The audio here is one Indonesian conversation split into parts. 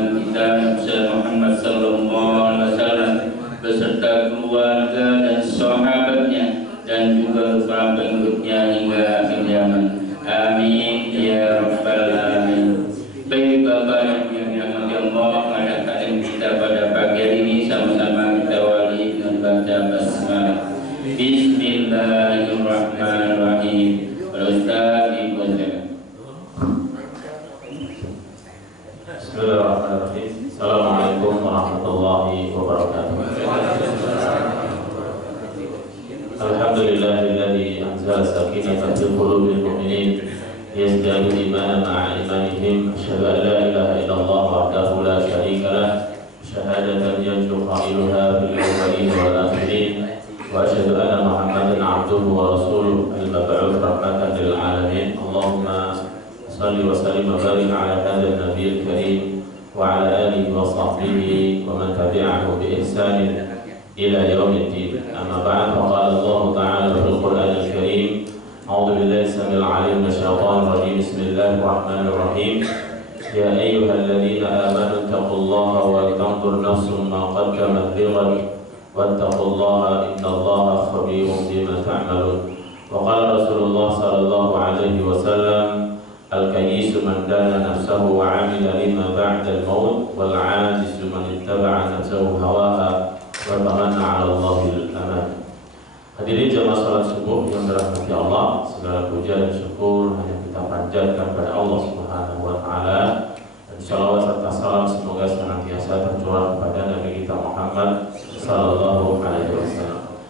junjungan kita Nabi Muhammad sallallahu alaihi wasallam beserta keluarga dan sahabatnya dan juga para pengikutnya hingga akhir zaman. Amin ya rabbal alamin. Baik Bapak dan Ibu yang dirahmati Allah, pada kalian kita pada pagi hari ini sama-sama kita awali dengan baca basmalah. Bismillahirrahmanirrahim. Ustaz dibacakan. Bismillahirrahmanirrahim. Assalamualaikum warahmatullahi wabarakatuh. Alhamdulillahilladzi anzala sakinata fi qulubil mu'minin yazdadu imanan ma'a imanihim. Asyhadu an la ilaha illallah wahdahu la syarika lah, syahadatan yanju qailuha bil awwalin wal akhirin. Wa asyhadu anna Muhammadan abduhu wa rasuluhu al-mab'uts rahmatan lil alamin. Allahumma shalli wa sallim wa barik ala hadzal nabiyil karim wa ala alihi wa sahbihi wa man tabi'ahu bi ihsanin ila yaumiddin. Amma ba'd, qala Allah ta'ala fil Qur'anil Karim, a'udzu billahi samil 'alim minasyaitonir rajim. Bismillahirrahmanirrahim. Ya ayyuhalladzina amanu taqullaha wa tanzur nafsum ma qaddamat lighad wattaqullaha innallaha khabirum bima ta'malun. Wa qala Rasulullah sallallahu alaihi wasallam, al-kayyisu man dana nafsahu wa 'amila lima ba'da al-maut wal 'ajizu man ittaba'a nafsahu hawaha wa tamanna 'ala Allahil aman. Hadirin jamaah salat subuh yang dirahmati Allah, segala puja dan syukur hanya kita panjatkan kepada Allah Subhanahu wa taala, dan shalawat serta salam semoga senantiasa tercurah kepada Nabi kita Muhammad sallallahu alaihi wasallam.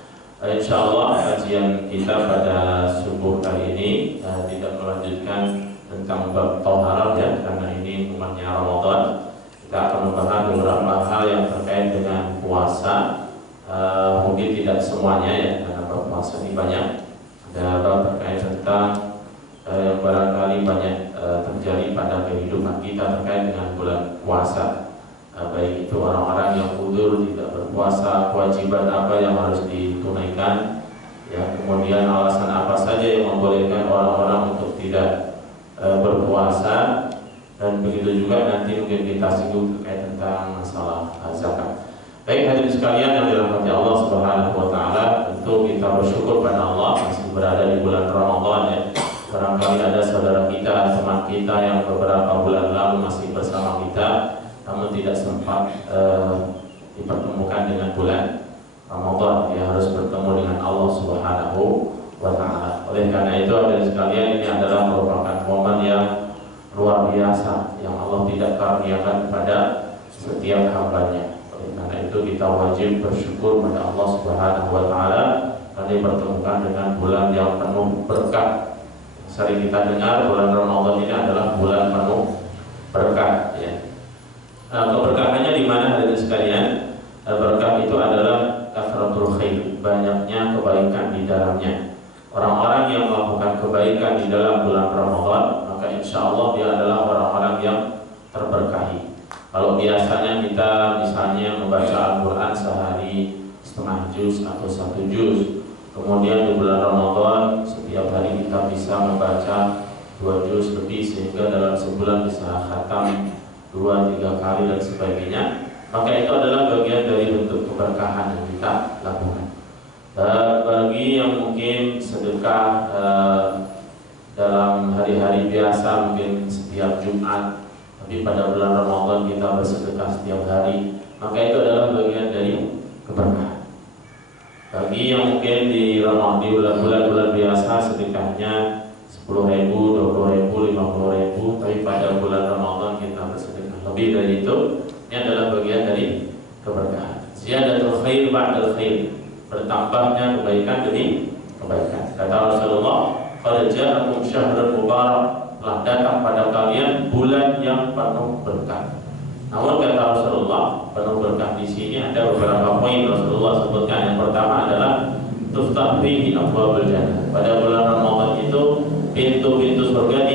Insyaallah kajian kita pada subuh kali ini tidak melanjutkan tentang bab thaharah ya, karena ini umatnya Ramadan. Kita akan membahas beberapa hal yang terkait dengan puasa. Mungkin tidak semuanya ya, karena bab puasa ini banyak. Ada bab terkait tentang yang barangkali banyak terjadi pada kehidupan kita terkait dengan bulan puasa. Baik itu orang-orang yang udzur tidak berpuasa, kewajiban apa yang harus ditunaikan, ya, kemudian alasan apa saja yang membolehkan orang-orang untuk tidak berpuasa, dan begitu juga nanti mungkin kita singgung terkait tentang masalah zakat. Baik hadirin sekalian yang dirahmati Allah Subhanahu wa taala, tentu kita bersyukur pada Allah masih berada di bulan Ramadan ya. Barangkali ada saudara kita, teman kita yang beberapa bulan lalu masih bersama kita, namun tidak sempat dipertemukan dengan bulan Ramadan. Dia harus bertemu dengan Allah Subhanahu wa ta'ala. Oleh karena itu hadirin sekalian, ini adalah merupakan momen yang luar biasa yang Allah tidak karuniakan kepada setiap hambanya. Oleh karena itu kita wajib bersyukur pada Allah Subhanahu wa ta'ala karena dipertemukan dengan bulan yang penuh berkah. Sering kita dengar bulan Ramadan ini adalah bulan penuh berkah ya. Keberkahannya di mana hadirin sekalian? Berkah itu adalah kathratul khair, banyaknya kebaikan di dalamnya. Orang-orang yang melakukan kebaikan di dalam bulan Ramadan, maka insya Allah dia adalah orang-orang yang terberkahi. Kalau biasanya kita misalnya membaca Al-Quran sehari setengah juz atau 1 juz, kemudian di bulan Ramadan setiap hari kita bisa membaca 2 juz lebih, sehingga dalam sebulan bisa khatam 2-3 kali dan sebagainya, maka itu adalah bagian dari bentuk keberkahan yang kita lakukan. Bagi yang mungkin sedekah dalam hari-hari biasa mungkin setiap Jumat, tapi pada bulan Ramadan kita bersedekah setiap hari, maka itu adalah bagian dari keberkahan. Bagi yang mungkin di bulan-bulan biasa sedekahnya 10.000, 20.000, 50.000, tapi pada bulan Ramadan kita bersedekah lebih dari itu, ini adalah bagian dari keberkahan. Ziyadatul khair ba'dal khair, bertambahnya kebaikan demi kebaikan. Kata Rasulullah, qad ja'akum syahrul mubarak, telah datang pada kalian bulan yang penuh berkah. Namun kata Rasulullah, penuh berkah di sini ada beberapa poin Rasulullah sebutkan. Yang pertama adalah tuftah fihi abwabul jannah. Pada bulan Ramadan itu pintu-pintu surga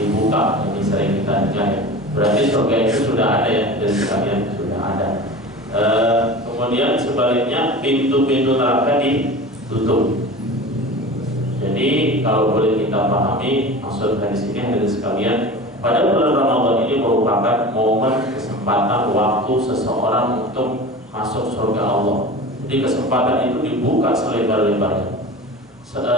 dibuka. Ini sering kita dengar ya. Berarti surga itu sudah ada ya, dan sekalian sudah ada. Kemudian sebaliknya pintu-pintu neraka ditutup. Jadi kalau boleh kita pahami maksud hadis ini hadirin sekalian, Pada bulan Ramadan ini merupakan momen kesempatan waktu seseorang untuk masuk surga Allah. Jadi kesempatan itu dibuka selebar-lebarnya.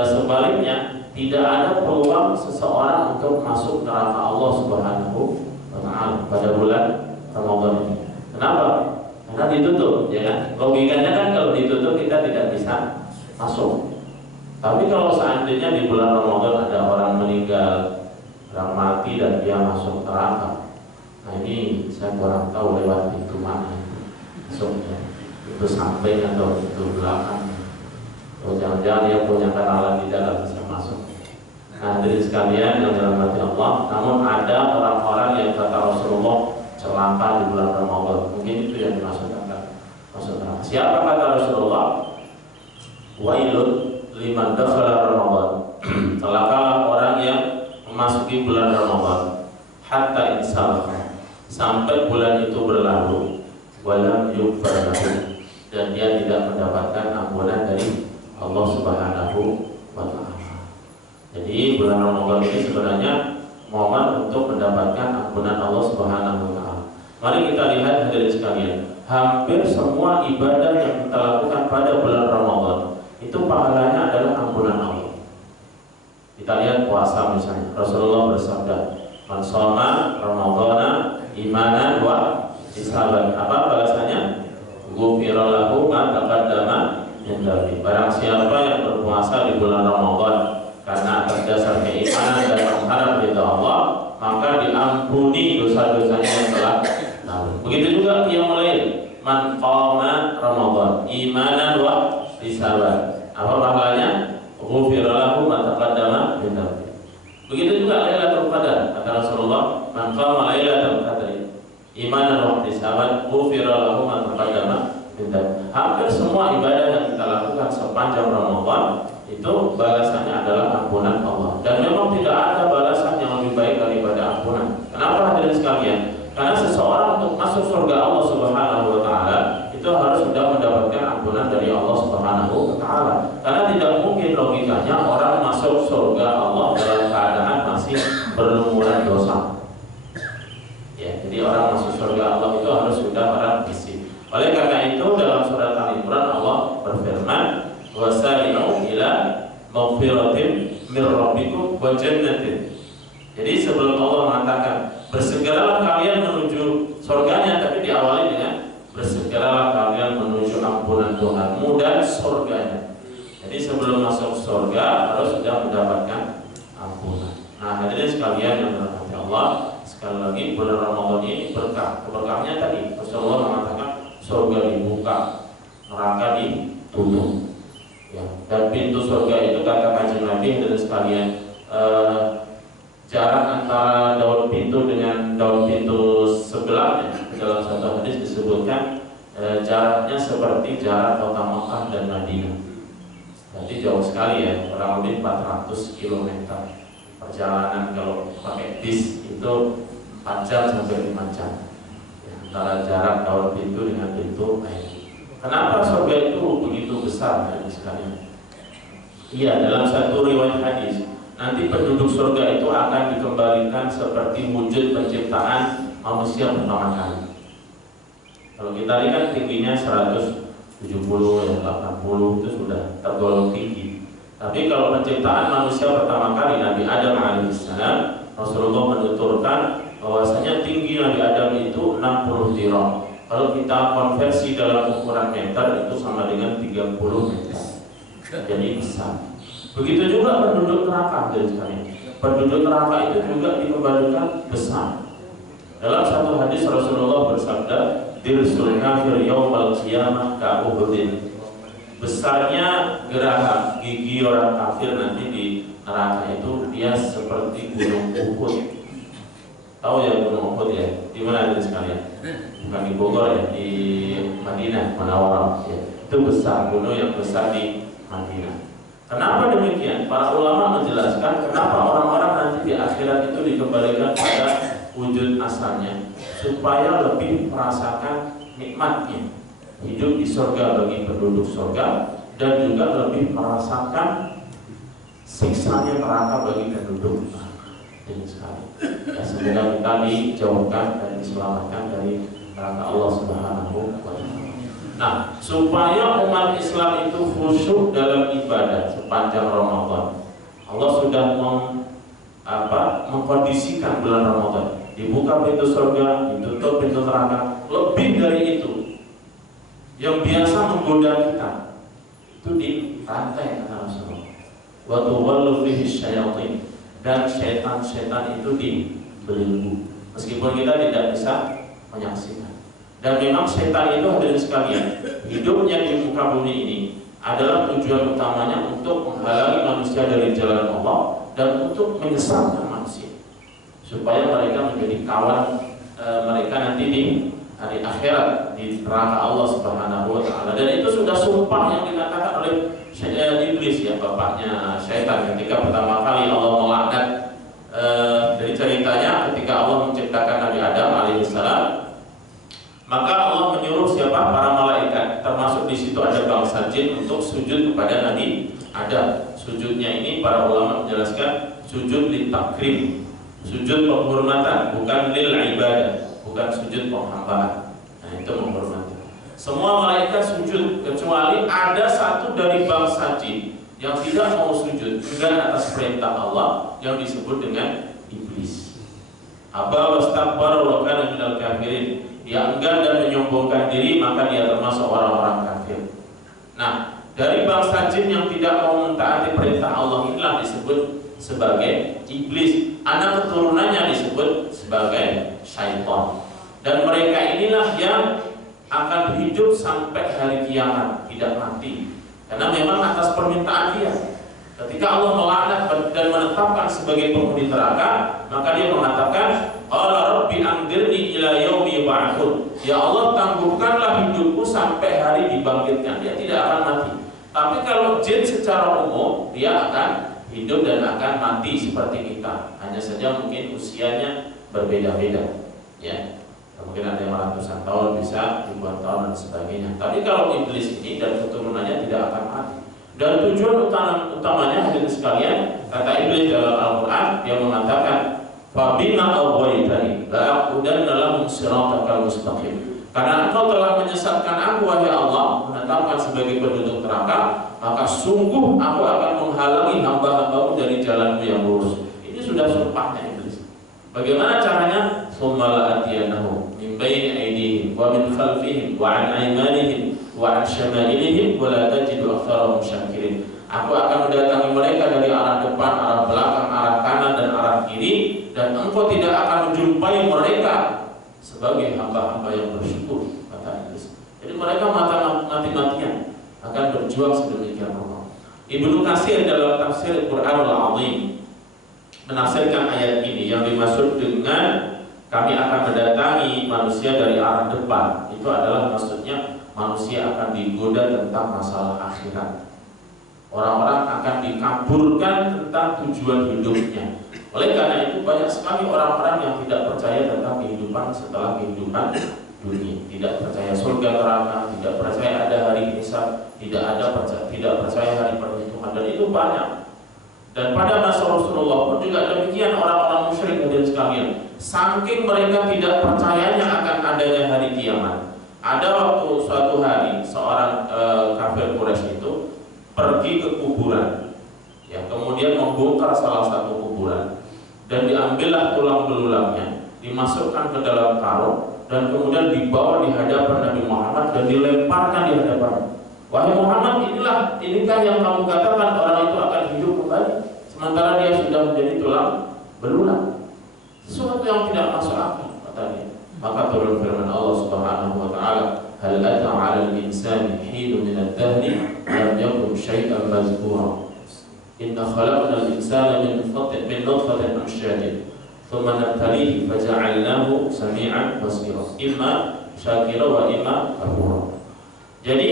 Sebaliknya, tidak ada peluang seseorang untuk masuk neraka Allah Subhanahu wa Ta'ala pada bulan Ramadan ini. Kenapa? Karena ditutup, ya kan? Logikanya kan kalau ditutup kita tidak bisa masuk. Tapi kalau seandainya di bulan Ramadan ada orang meninggal, orang mati dan dia masuk neraka, nah ini saya kurang tahu lewat pintu mana masuknya, itu samping atau pintu belakang, atau jangan-jangan dia punya kenalan di dalam bisa masuk. Nah, hadirin sekalian yang dirahmati Allah, namun ada orang-orang yang kata Rasulullah celaka di bulan Ramadan, mungkin itu yang dimaksudkan masuk neraka. Siapa kata Rasulullah? Wailun liman dakhala Ramadan. Celakalah orang yang memasuki bulan Ramadan hatta insalakha, sampai bulan itu berlalu, walam yughfar lahu, dan dia tidak mendapatkan ampunan dari Allah Subhanahu wa Ta'ala. Jadi bulan Ramadan ini sebenarnya momen untuk mendapatkan ampunan Allah Subhanahu wa Ta'ala. Mari kita lihat hadirin sekalian, hampir semua ibadah yang kita lakukan pada bulan Ramadan itu pahalanya adalah ampunan Allah. Kita lihat puasa misalnya, Rasulullah bersabda, "Man shoma Ramadhana imanan wa ihtisaban." Apa balasannya? Ghufira lahu ma taqaddama min dhanbi. Barang siapa yang berpuasa di bulan Ramadan karena atas dasar keimanan dan mengharap ridha Allah, maka diampuni dosa-dosanya yang telah lalu. Begitu juga qiyamul lail. Man qama Ramadan imanan wa ihtisaban. Apa pahalanya? Ghufira lahu ma taqaddama min dhanbi. Begitu juga Lailatul Qadar, kata Rasulullah, man qama Lailatul Qadri imanan wa ihtisaban ghufira lahu ma taqaddama min dhanbi. Hampir semua ibadah yang kita lakukan sepanjang Ramadan itu balasannya adalah ampunan Allah. Dan memang tidak ada balasan yang lebih baik daripada ampunan. Kenapa hadirin sekalian? Karena seseorang untuk masuk surga Allah Subhanahu wa Ta'ala itu harus sudah mendapatkan ampunan dari Allah Subhanahu wa Ta'ala. Karena tidak mungkin logikanya orang masuk surga Allah dalam keadaan masih berlumuran dosa. Ya, jadi orang masuk surga Allah itu harus sudah orang bersih. Oleh karena itu dalam surat Al-Imran Allah berfirman, "Wasari'u ila maghfiratin min rabbikum wa jannatin." Jadi sebelum Allah mengatakan bersegeralah kalian menuju surganya, tapi diawali dengan bersegeralah kalian menuju ampunan Tuhanmu dan surganya. Jadi sebelum masuk surga harus sudah mendapatkan ampunan. Nah, hadirin sekalian yang dirahmati Allah, sekali lagi bulan Ramadan ini berkah. Berkahnya tadi Rasulullah mengatakan surga dibuka, neraka ditutup. Ya, dan pintu surga itu kata Kanjeng Nabi, hadirin sekalian, jarak antara daun pintu dengan daun pintu sebelahnya. Dalam satu hadis disebutkan jaraknya seperti jarak kota Mekah dan Madinah. Jadi jauh sekali ya, kurang lebih 400 km perjalanan kalau pakai bis itu 4 jam sampai 5 jam ya, antara jarak daun pintu dengan pintu lain. Kenapa surga itu begitu besar ya sekalian? Iya, dalam satu riwayat hadis nanti penduduk surga itu akan dikembalikan seperti wujud penciptaan manusia pertama kali. Kalau kita lihat tingginya 170 ya 80 itu sudah tergolong tinggi. Tapi kalau penciptaan manusia pertama kali Nabi Adam alaihissalam, Rasulullah menuturkan bahwasanya tinggi Nabi Adam itu 60 dirham. Kalau kita konversi dalam ukuran meter itu sama dengan 30 meter. Jadi besar. Begitu juga penduduk neraka, penduduk neraka itu juga dikembalikan besar. Dalam satu hadis Rasulullah bersabda, "Dirsul kafir yaumal qiyamah ka'ubudin." Besarnya geraham gigi orang kafir nanti di neraka itu dia seperti gunung Uhud. Tahu ya gunung Uhud ya? Di mana itu sekalian? Bukan di Bogor ya, di Madinah Munawwarah. Ya. Itu besar, gunung yang besar di Madinah. Kenapa demikian? Para ulama menjelaskan kenapa orang-orang nanti di akhirat itu dikembalikan pada wujud asalnya, supaya lebih merasakan nikmatnya hidup di surga bagi penduduk surga, dan juga lebih merasakan siksanya neraka bagi penduduk neraka. penting sekali. Ya, semoga kita dijauhkan dan diselamatkan dari neraka Allah Subhanahu wa Ta'ala. Nah, supaya umat Islam itu khusyuk dalam ibadah sepanjang Ramadan, Allah sudah mengkondisikan bulan Ramadan. Dibuka pintu surga, ditutup pintu neraka. Lebih dari itu, yang biasa menggoda kita itu dirantai kata Rasulullah. Wa tuwallu fihi syayatin, dan setan-setan itu dibelenggu. Meskipun kita tidak bisa menyaksikan. Dan memang setan itu hadirin sekalian, hidupnya di muka bumi ini adalah tujuan utamanya untuk menghalangi manusia dari jalan Allah dan untuk menyesatkan manusia supaya mereka menjadi kawan mereka nanti di hari akhirat di neraka Allah Subhanahu wa Ta'ala. Dan itu sudah sumpah yang dikatakan oleh iblis, ya, bapaknya syaitan, ketika pertama kali Allah melaknat. Dari ceritanya ketika Allah menciptakan Nabi Adam alaihissalam, maka Allah menyuruh siapa? Para malaikat, termasuk di situ ada bangsa jin, untuk sujud kepada Nabi Adam. Sujudnya ini para ulama menjelaskan sujud li takrim, sujud penghormatan, bukan lil ibadah, bukan sujud penghambaan. Nah, itu menghormati. Semua malaikat sujud kecuali ada satu dari bangsa jin yang tidak mau sujud enggan atas perintah Allah, yang disebut dengan iblis. Aba wastakbara wa kana minal kafirin. Dia enggan dan menyombongkan diri, maka dia termasuk orang-orang kafir. Nah, dari bangsa jin yang tidak mau mentaati perintah Allah inilah disebut sebagai iblis. Anak keturunannya disebut sebagai syaitan. Dan mereka inilah yang akan hidup sampai hari kiamat, tidak mati. Karena memang atas permintaan dia. Ketika Allah melaknat dan menetapkan sebagai penghuni neraka, maka dia mengatakan, "Qala rabbi anzirni ila yaumi yub'atsun." Ya Allah, tangguhkanlah hidupku sampai hari dibangkitkan. Dia tidak akan mati. Tapi kalau jin secara umum, dia akan hidup dan akan mati seperti kita. Hanya saja mungkin usianya berbeda-beda, ya. Mungkin ada yang ratusan tahun, bisa ribuan tahun dan sebagainya. Tapi kalau iblis ini dan keturunannya tidak akan mati. Dan tujuan utamanya hadirin sekalian, kata iblis dalam Al-Quran, dia mengatakan, "Fabima aghwaytani la'aqudanna lahum siratakal mustaqim." Karena engkau telah menyesatkan aku, wahai Allah, menetapkan sebagai penduduk neraka, maka sungguh aku akan menghalangi hamba-hambamu dari jalanmu yang lurus. Ini sudah sumpahnya iblis. Bagaimana caranya? "Tsumma la'atiyannahum min baini aydihim wa min khalfihim wa 'an aymanihim wa 'an syama'ilihim wa la tajidu aktsarahum syakirin." Aku akan mendatangi mereka dari arah depan, arah belakang, arah kanan dan arah kiri, dan engkau tidak akan menjumpai mereka sebagai hamba-hamba yang bersyukur, kata iblis. Jadi mereka mati-matian akan berjuang sedemikian rupa. Ibnu Katsir dalam tafsir Qur'anul Azim menafsirkan ayat ini yang dimaksud dengan kami akan mendatangi manusia dari arah depan, itu adalah maksudnya manusia akan digoda tentang masalah akhirat. Orang-orang akan dikaburkan tentang tujuan hidupnya. Oleh karena itu banyak sekali orang-orang yang tidak percaya tentang kehidupan setelah kehidupan dunia, tidak percaya surga neraka, tidak percaya ada hari hisab, tidak percaya hari perhitungan, dan itu banyak. Dan pada masa Rasulullah pun juga demikian orang-orang musyrik hadirin sekalian. Saking mereka tidak percayanya akan adanya hari kiamat. Ada waktu suatu hari seorang kafir Quraisy itu pergi ke kuburan, ya, kemudian membongkar salah satu kuburan dan diambillah tulang belulangnya, dimasukkan ke dalam karung dan kemudian dibawa di hadapan Nabi Muhammad dan dilemparkan di hadapan. "Wahai Muhammad, inikah yang kamu katakan orang itu akan hidup kembali, sementara dia sudah menjadi tulang belulang? Sesuatu yang tidak masuk akal," kata dia. Maka turun firman Allah Subhanahu wa Ta'ala, "Hal ata 'alal insani hinun min ad-dahri lam yakun syai'an mazkura. Inna khalaqnal insana min nutfatin amsyajin, thumma nabtalihi faja'alnahu sami'an basira, imma syakira wa imma kafura." Jadi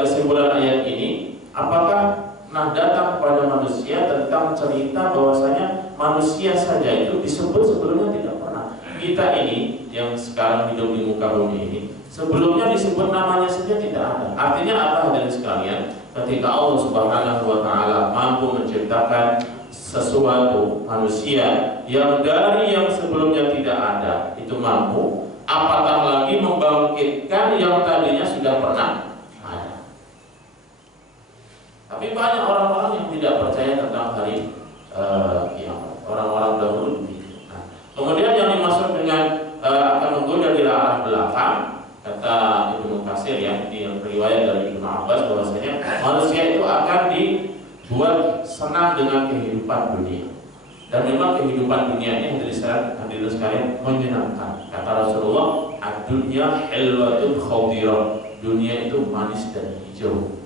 kesimpulan ayat ini, apakah datang kepada manusia tentang cerita bahwasanya manusia saja itu disebut sebelumnya tidak pernah. Kita ini yang sekarang hidup di muka bumi ini, sebelumnya disebut namanya saja tidak ada. Artinya apa hadirin sekalian? Ketika Allah Subhanahu wa Ta'ala mampu menciptakan sesuatu manusia yang dari yang sebelumnya tidak ada itu mampu, apatah lagi membangkitkan yang tadinya sudah pernah ada. Tapi banyak orang-orang yang tidak percaya tentang hari kiamat. Orang-orang dahulu begitu. Nah, kemudian yang dimaksud dengan akan menggoda di arah belakang, kata Ibnu Katsir ya, di riwayat dari Ibnu Abbas bahwasanya manusia itu akan dibuat senang dengan kehidupan dunia. Dan memang kehidupan dunia ini hadirin sekalian menyenangkan. Kata Rasulullah, ad-dunya hilwatun khadirah. Dunia itu manis dan hijau.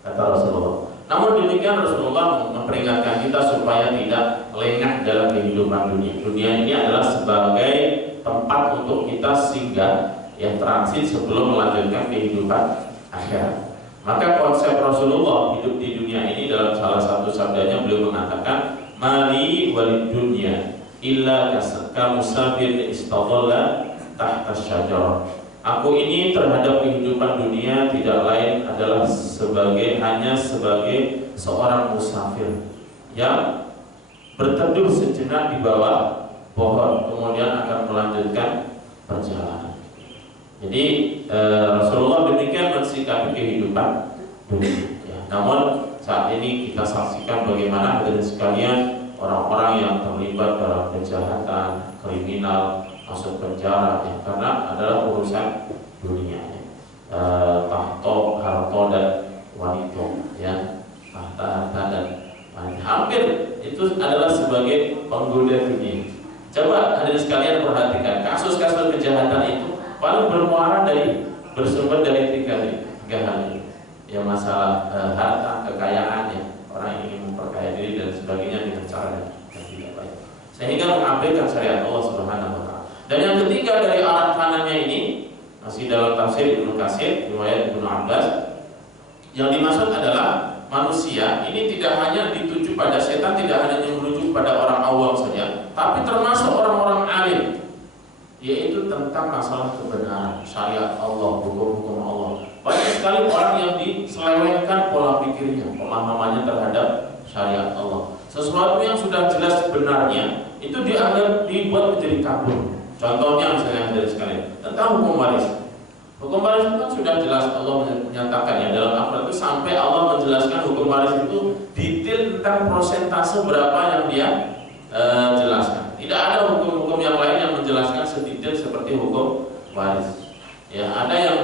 Kata Rasulullah. Namun demikian Rasulullah memperingatkan kita supaya tidak lengah dalam kehidupan dunia. Dunia ini adalah sebagai tempat untuk kita singgah, ya, transit sebelum melanjutkan kehidupan akhirat. Maka konsep Rasulullah hidup di dunia ini dalam salah satu sabdanya beliau mengatakan, mali walid dunya illa kamusafir istadalla tahta syajarah. Aku ini terhadap kehidupan dunia tidak lain adalah hanya sebagai seorang musafir yang berteduh sejenak di bawah pohon, kemudian akan melanjutkan perjalanan. Jadi Rasulullah demikian mensikapi kehidupan dunia. Ya, namun saat ini kita saksikan bagaimana hadirin sekalian orang-orang yang terlibat dalam kejahatan, kriminal, masuk penjara ya, karena adalah urusan dunia ya. Tahto, harto dan wanita ya, tahta dan wanita. Hampir itu adalah sebagai penggoda dunia. Coba hadirin sekalian perhatikan kasus-kasus kejahatan itu paling bermuara bersumber dari tiga hal ini. Ya, masalah harta, kekayaan ya, orang yang ingin memperkaya diri dan sebagainya dengan cara yang tidak baik, sehingga mengabaikan syariat Allah Subhanahu wa taala. Dan yang ketiga dari arah kanannya ini masih dalam tafsir Ibnu Katsir, riwayat Ibnu Abbas, yang dimaksud adalah manusia ini tidak hanya dituju pada setan, tidak hanya merujuk pada orang awam saja, tapi termasuk orang-orang alim, yaitu tentang masalah kebenaran, syariat Allah, hukum-hukum Allah. Banyak sekali orang yang diselewengkan pola pikirnya, pemahamannya terhadap syariat Allah. Sesuatu yang sudah jelas sebenarnya itu dibuat menjadi kabur. Contohnya misalnya dari sekalian tentang hukum waris. Hukum waris itu kan sudah jelas Allah menyatakan ya dalam Al-Quran itu, sampai Allah menjelaskan hukum waris itu detail tentang persentase berapa yang dia jelaskan. Tidak ada hukum-hukum yang lain yang menjelaskan sedetail seperti hukum waris. Ya, ada yang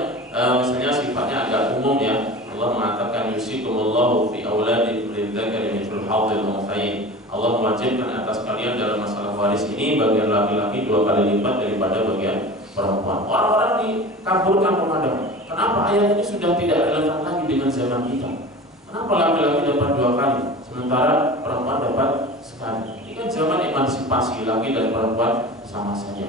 misalnya sifatnya agak umum ya. Allah mengatakan yusikumullahu fi auladikum lidzakari mithlul hadzil unthayain. Allah mewajibkan atas kalian dalam masalah waris ini bagian laki-laki 2 kali lipat daripada bagian perempuan. Orang-orang dikaburkan pemahaman. Kenapa ayat ini sudah tidak relevan lagi dengan zaman kita? Kenapa laki-laki dapat 2 kali sementara perempuan dapat sekali? Ini kan zaman emansipasi, laki dan perempuan sama saja.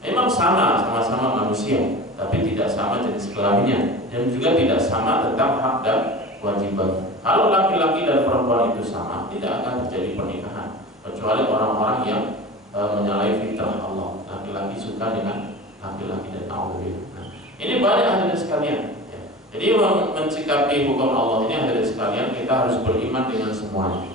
Memang sama-sama manusia, tapi tidak sama jenis kelaminnya dan juga tidak sama tentang hak dan kewajiban. Kalau laki-laki dan perempuan itu sama, tidak akan terjadi pernikahan kecuali orang-orang yang menyalahi fitrah Allah. Laki-laki suka dengan laki-laki dan Allah. Nah, ini banyak hadirin sekalian. Ya. Jadi mencikapi hukum Allah ini hadirin sekalian, kita harus beriman dengan semuanya.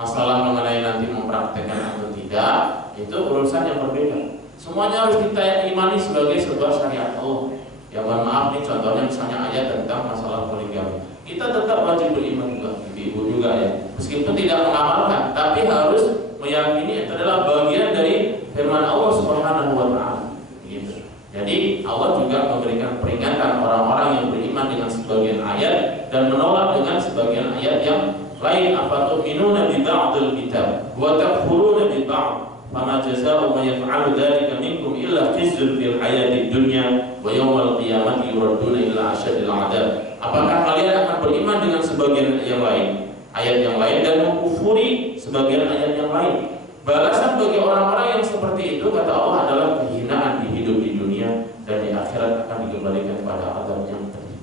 Masalah mengenai nanti mempraktekkan atau tidak, itu urusan yang berbeda. Semuanya harus kita imani sebagai sebuah syariat Allah. Ya, mohon maaf nih contohnya misalnya ayat tentang masalah poligami. Kita tetap wajib beriman juga, ibu juga ya. Meskipun tidak mengamalkan, tapi harus meyakini itu adalah bagian dari firman Allah Subhanahu wa taala. Gitu. Jadi Allah juga memberikan peringatan orang-orang yang beriman dengan sebagian ayat dan menolak dengan sebagian ayat yang lain. Afatu'minuna bi ba'dil kitab wa takfuruna bi ba'd. Fama jazaa'u man yaf'alu dzalika minkum illa khizyun fil hayatid dunya wa yawmal qiyamati yuradduna ila asyadil 'adzab. Apakah kalian akan beriman dengan sebagian yang lain, ayat yang lain, dan mengkufuri sebagian ayat yang lain? Balasan bagi orang-orang yang seperti itu, kata Allah, adalah kehinaan di hidup di dunia dan di akhirat akan dikembalikan kepada azab yang pedih.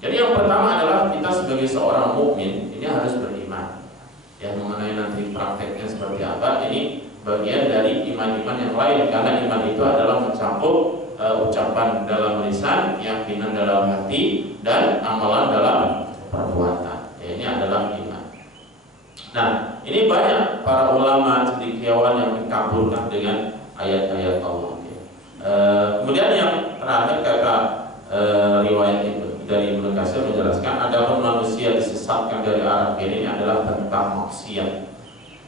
Jadi yang pertama adalah kita sebagai seorang mukmin ini harus beriman. Ya, mengenai nanti prakteknya seperti apa, ini bagian dari iman-iman yang lain, karena iman itu adalah mencakup ucapan dalam lisan, keyakinan dalam hati, dan amalan dalam perbuatan. Ya, ini adalah iman. Nah, ini banyak para ulama cendekiawan yang dikaburkan dengan ayat-ayat Allah. Kemudian yang terakhir kata riwayat itu dari Ibnu Katsir menjelaskan, adapun manusia disesatkan dari arah ini adalah tentang maksiat,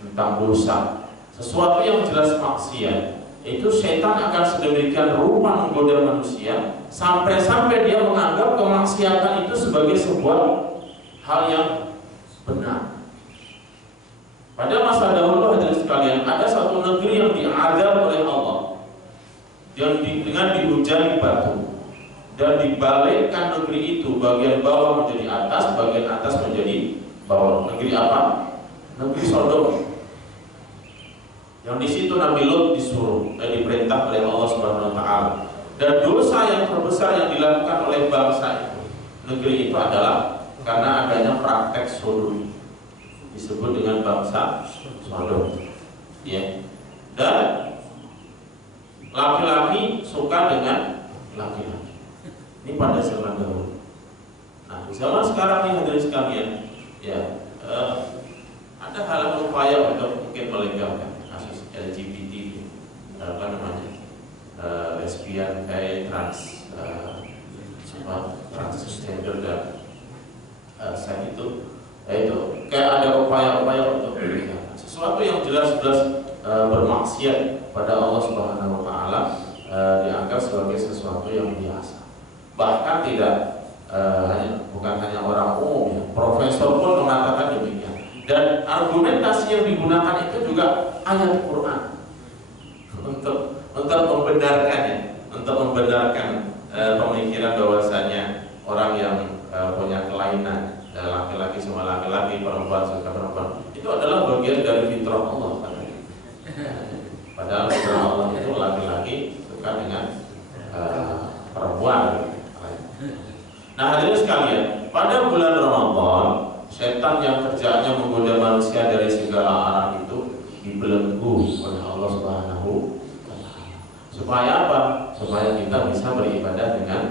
tentang dosa, sesuatu yang jelas maksiat. Itu setan akan sedemikian rupa menggoda manusia sampai-sampai dia menganggap kemaksiatan itu sebagai sebuah hal yang benar. Pada masa dahulu hadirin sekalian, ada satu negeri yang diazab oleh Allah dengan dihujani batu, dan dibalikkan negeri itu, bagian bawah menjadi atas, bagian atas menjadi bawah. Negeri apa? Negeri Sodom. Yang di situ Nabi Lut disuruh dan diperintah oleh Allah Subhanahu wa taala. Dan dosa yang terbesar yang dilakukan oleh bangsa itu, negeri itu adalah karena adanya praktek sodomi. Disebut dengan bangsa Sodom. Ya. Dan laki-laki suka dengan laki-laki. Ini pada zaman dahulu. Nah, di zaman sekarang nih hadirin sekalian, ya, ada hal upaya untuk mungkin melegalkan kasus LGBT, apa namanya, lesbian, gay, transgender dan seks itu kayak ada upaya-upaya untuk melegalkan sesuatu yang jelas-jelas bermaksiat pada Allah Subhanahu wa taala, dianggap sebagai sesuatu yang biasa. Bahkan bukan hanya orang umum, ya, profesor pun mengatakan demikian. Dan argumentasi yang digunakan itu juga ayat Quran untuk membenarkannya, untuk membenarkan pemikiran bahwasanya orang yang punya kelainan, laki-laki sama laki-laki, perempuan sama perempuan, itu adalah bagian dari fitrah Allah. Padahal fitrah Allah itu laki-laki suka dengan perempuan. Nah, hadirin sekalian, pada bulan Ramadan, setan yang kerjaannya menggoda manusia dari segala arah itu dibelenggu oleh Allah Subhanahu wa taala. Supaya apa? Supaya kita bisa beribadah dengan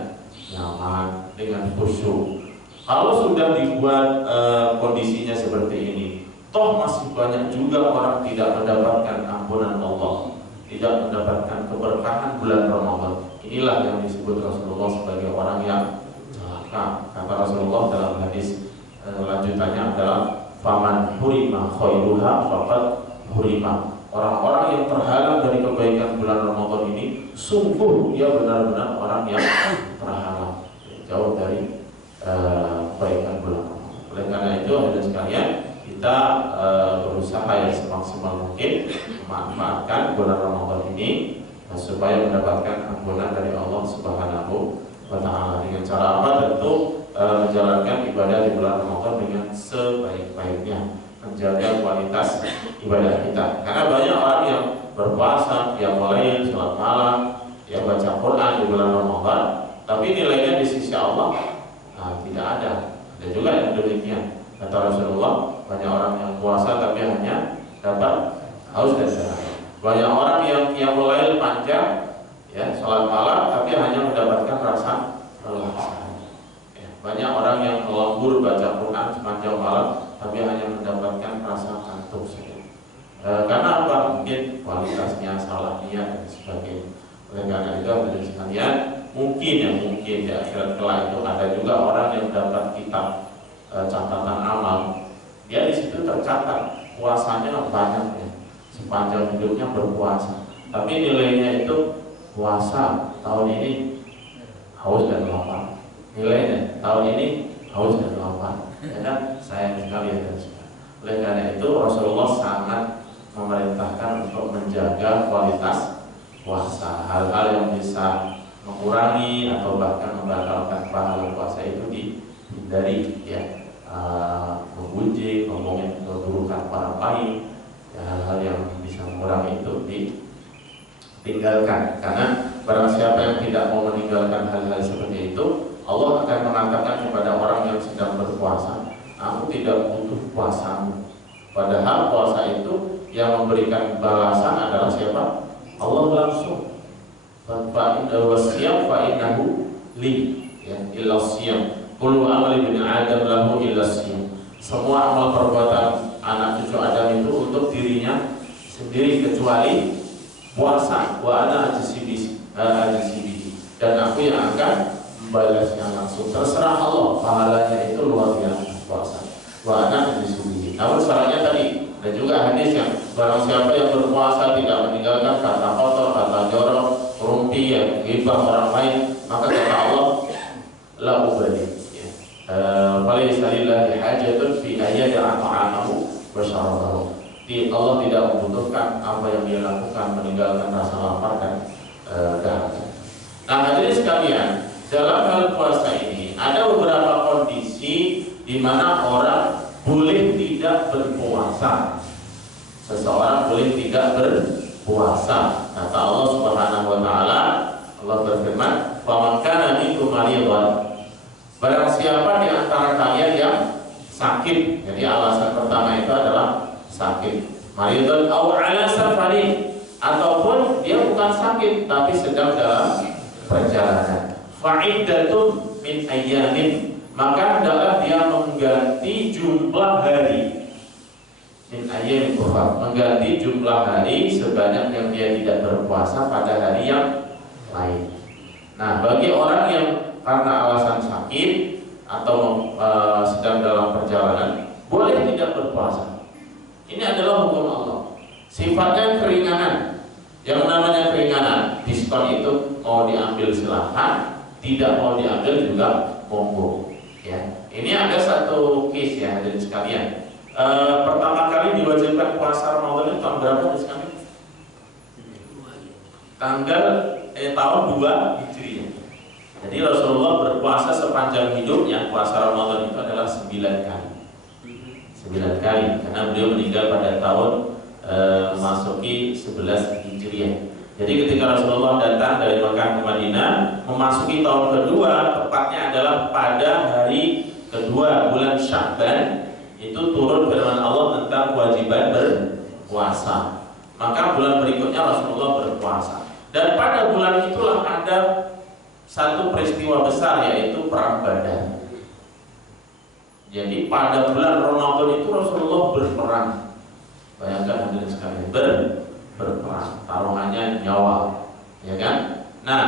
nyaman, dengan khusyuk. Kalau sudah dibuat kondisinya seperti ini, toh masih banyak juga orang tidak mendapatkan ampunan Allah, tidak mendapatkan keberkahan bulan Ramadan. Inilah yang disebut Rasulullah sebagai orang yang celaka. Kata Rasulullah dalam hadis lanjutannya adalah faman hurima khairuha faqad hurima. Orang-orang yang terhalang dari kebaikan bulan Ramadan ini, sungguh dia benar-benar orang yang terhalang, jauh dari kebaikan bulan Ramadan. Oleh karena itu, hadirin sekalian, kita berusaha yang semaksimal mungkin memanfaatkan bulan Ramadan ini supaya mendapatkan ampunan dari Allah Subhanahu wa taala. Dengan cara apa? Tentu menjalankan ibadah di bulan Ramadan dengan sebaik-baiknya, menjaga kualitas ibadah kita. Karena banyak orang yang berpuasa, yang mulai sholat malam, yang baca Quran di bulan Ramadan, tapi nilainya di sisi Allah tidak ada. Ada juga yang demikian. Kata Rasulullah, banyak orang yang puasa tapi hanya dapat haus dan dahaga. Banyak orang yang mulai panjang, ya, sholat malam tapi hanya mendapatkan rasa lelah. Banyak orang yang lembur baca Quran sepanjang malam tapi hanya mendapatkan rasa kantuk saja. Karena apa? Mungkin kualitasnya salah niat dan sebagainya. Oleh karena itu, hadirin sekalian, mungkin di akhirat kelak itu ada juga orang yang dapat kitab catatan amal. Dia di situ tercatat puasanya banyak, ya, sepanjang hidupnya berpuasa. Tapi nilainya itu puasa tahun ini haus dan lapar. Nilainya tahun ini haus dan lapar. Ya kan? Sayang sekali ya. Oleh karena itu Rasulullah sangat memerintahkan untuk menjaga kualitas puasa. Hal-hal yang bisa mengurangi atau bahkan membatalkan pahala puasa itu dihindari, ya. Memuji, ngomongin keburukan orang lain, ya, hal-hal yang bisa mengurangi itu ditinggalkan. Karena barang siapa yang tidak mau meninggalkan hal-hal seperti itu, Allah akan mengatakan kepada orang yang sedang berpuasa, aku tidak butuh puasamu. Padahal puasa itu yang memberikan balasan adalah siapa? Allah langsung. Wasiyam fa'innahu li, ya, illa siyam. Kullu amali bin adam lahu illa siyam. Semua amal perbuatan anak cucu Adam itu untuk dirinya sendiri kecuali puasa. Wa ana ajzibi dan aku yang akan membalasnya langsung. Terserah Allah, pahalanya itu luar biasa puasa. Wa ana ajzibi. Namun syaratnya tadi, dan juga hadis yang barang siapa yang berpuasa tidak meninggalkan kata kotor, kata jorok, rumpi, yang ghibah orang lain, maka kata Allah la ubali. Falaysa lillahi hajatun fi ayyadi at'amahu wa syarabahu. Allah tidak membutuhkan apa yang dia lakukan, meninggalkan rasa lapar dan dahaga. Nah, hadirin sekalian, dalam hal puasa ini ada beberapa kondisi di mana orang boleh tidak berpuasa. Seseorang boleh tidak berpuasa. Kata Allah Subhanahu wa taala, Allah berfirman, "Faman kana minkum maridan." Barang siapa di antara kalian yang sakit. Jadi alasan pertama itu adalah sakit. Maridan aw ala safarin, ataupun dia bukan sakit tapi sedang dalam perjalanan. Fa'iddatun min ayyamin, maka hendaklah dia mengganti jumlah hari. Min ayyamin ukhra, mengganti jumlah hari sebanyak yang dia tidak berpuasa pada hari yang lain. Nah, bagi orang yang karena alasan sakit atau sedang dalam perjalanan, boleh tidak berpuasa. Ini adalah hukum Allah. Sifatnya keringanan. Yang namanya keringanan, diskon itu mau diambil silahkan, tidak mau diambil juga monggo. Ya, ini ada satu case ya, hadirin sekalian. Pertama kali diwajibkan puasa Ramadan itu tahun berapa sekali? Tahun 2 Hijriah. Jadi Rasulullah berpuasa sepanjang hidupnya, puasa Ramadan itu adalah 9 kali. 9 kali, karena beliau meninggal pada tahun masuki 11 Hijriah. Jadi ketika Rasulullah datang dari Mekah ke Madinah, memasuki tahun kedua, tepatnya adalah pada hari kedua bulan Sya'ban, itu turun firman Allah tentang kewajiban berpuasa. Maka bulan berikutnya Rasulullah berpuasa. Dan pada bulan itulah ada satu peristiwa besar, yaitu perang Badar. Jadi pada bulan Ramadan itu Rasulullah berperang. Bayangkan hadirin sekalian, berperang, taruhannya nyawa, ya kan? Nah,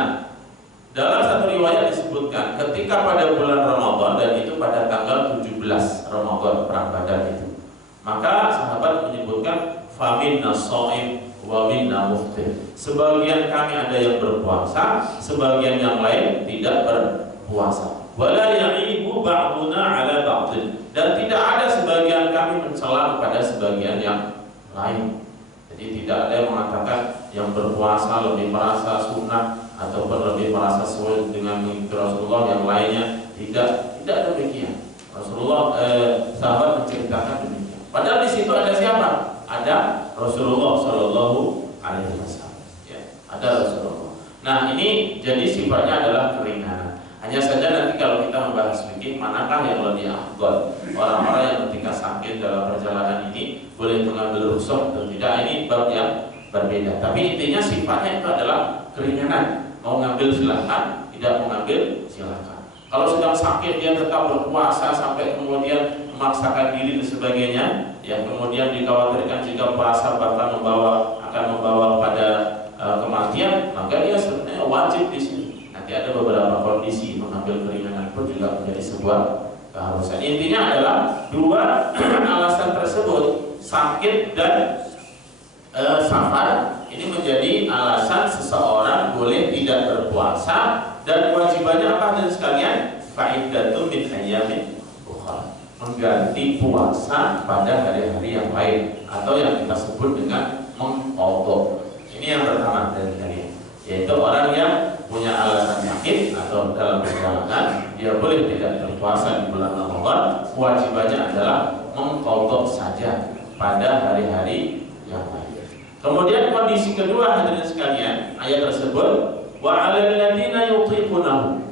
dalam satu riwayat disebutkan ketika pada bulan Ramadan, dan itu pada tanggal 17 Ramadan perang Badar itu, maka sahabat menyebutkan faminna shaim wa minna muftir. Sebagian kami ada yang berpuasa, sebagian yang lain tidak berpuasa. Wala ya'ibu ba'duna 'ala ba'd, dan tidak ada sebagian kami mencela kepada sebagian yang lain. Jadi tidak ada yang mengatakan yang berpuasa lebih merasa sunnah ataupun lebih merasa sesuai dengan mengikuti Rasulullah, yang lainnya tidak demikian. Rasulullah sahabat menceritakan demikian. Padahal di situ ada siapa? Ada Rasulullah Shallallahu Alaihi Wasallam. Ya, ada Rasulullah. Nah, ini jadi sifatnya adalah keringanan. Hanya saja nanti kalau kita membahas fikih, manakah yang lebih afdal? Orang-orang yang ketika sakit dalam perjalanan ini boleh mengambil rukhsah atau tidak, ini bab yang berbeda. Tapi intinya sifatnya itu adalah keringanan. Mau ngambil silahkan, tidak mau ngambil silahkan. Kalau sedang sakit dia tetap berpuasa sampai kemudian memaksakan diri dan sebagainya, yang kemudian dikhawatirkan jika puasa bahkan akan membawa pada kematian, maka dia sebenarnya wajib di sini. Nanti ada beberapa kondisi mengambil keringanan pun juga menjadi sebuah keharusan. Intinya adalah dua alasan tersebut, sakit dan safar, ini menjadi alasan seseorang boleh tidak berpuasa, dan kewajibannya apa dan sekalian? Fa'iddatun min ayyamin ukhra, mengganti puasa pada hari-hari yang lain, atau yang kita sebut dengan mengqadha. Ini yang pertama dari kalian, yaitu orang yang punya alasan sakit atau dalam perjalanan, dia boleh tidak berpuasa di bulan Ramadan. Kewajibannya adalah mengqadha saja pada hari-hari yang lain. Kemudian kondisi kedua, hadirin sekalian, ayat tersebut, wa 'alal ladzina yutiqunahu.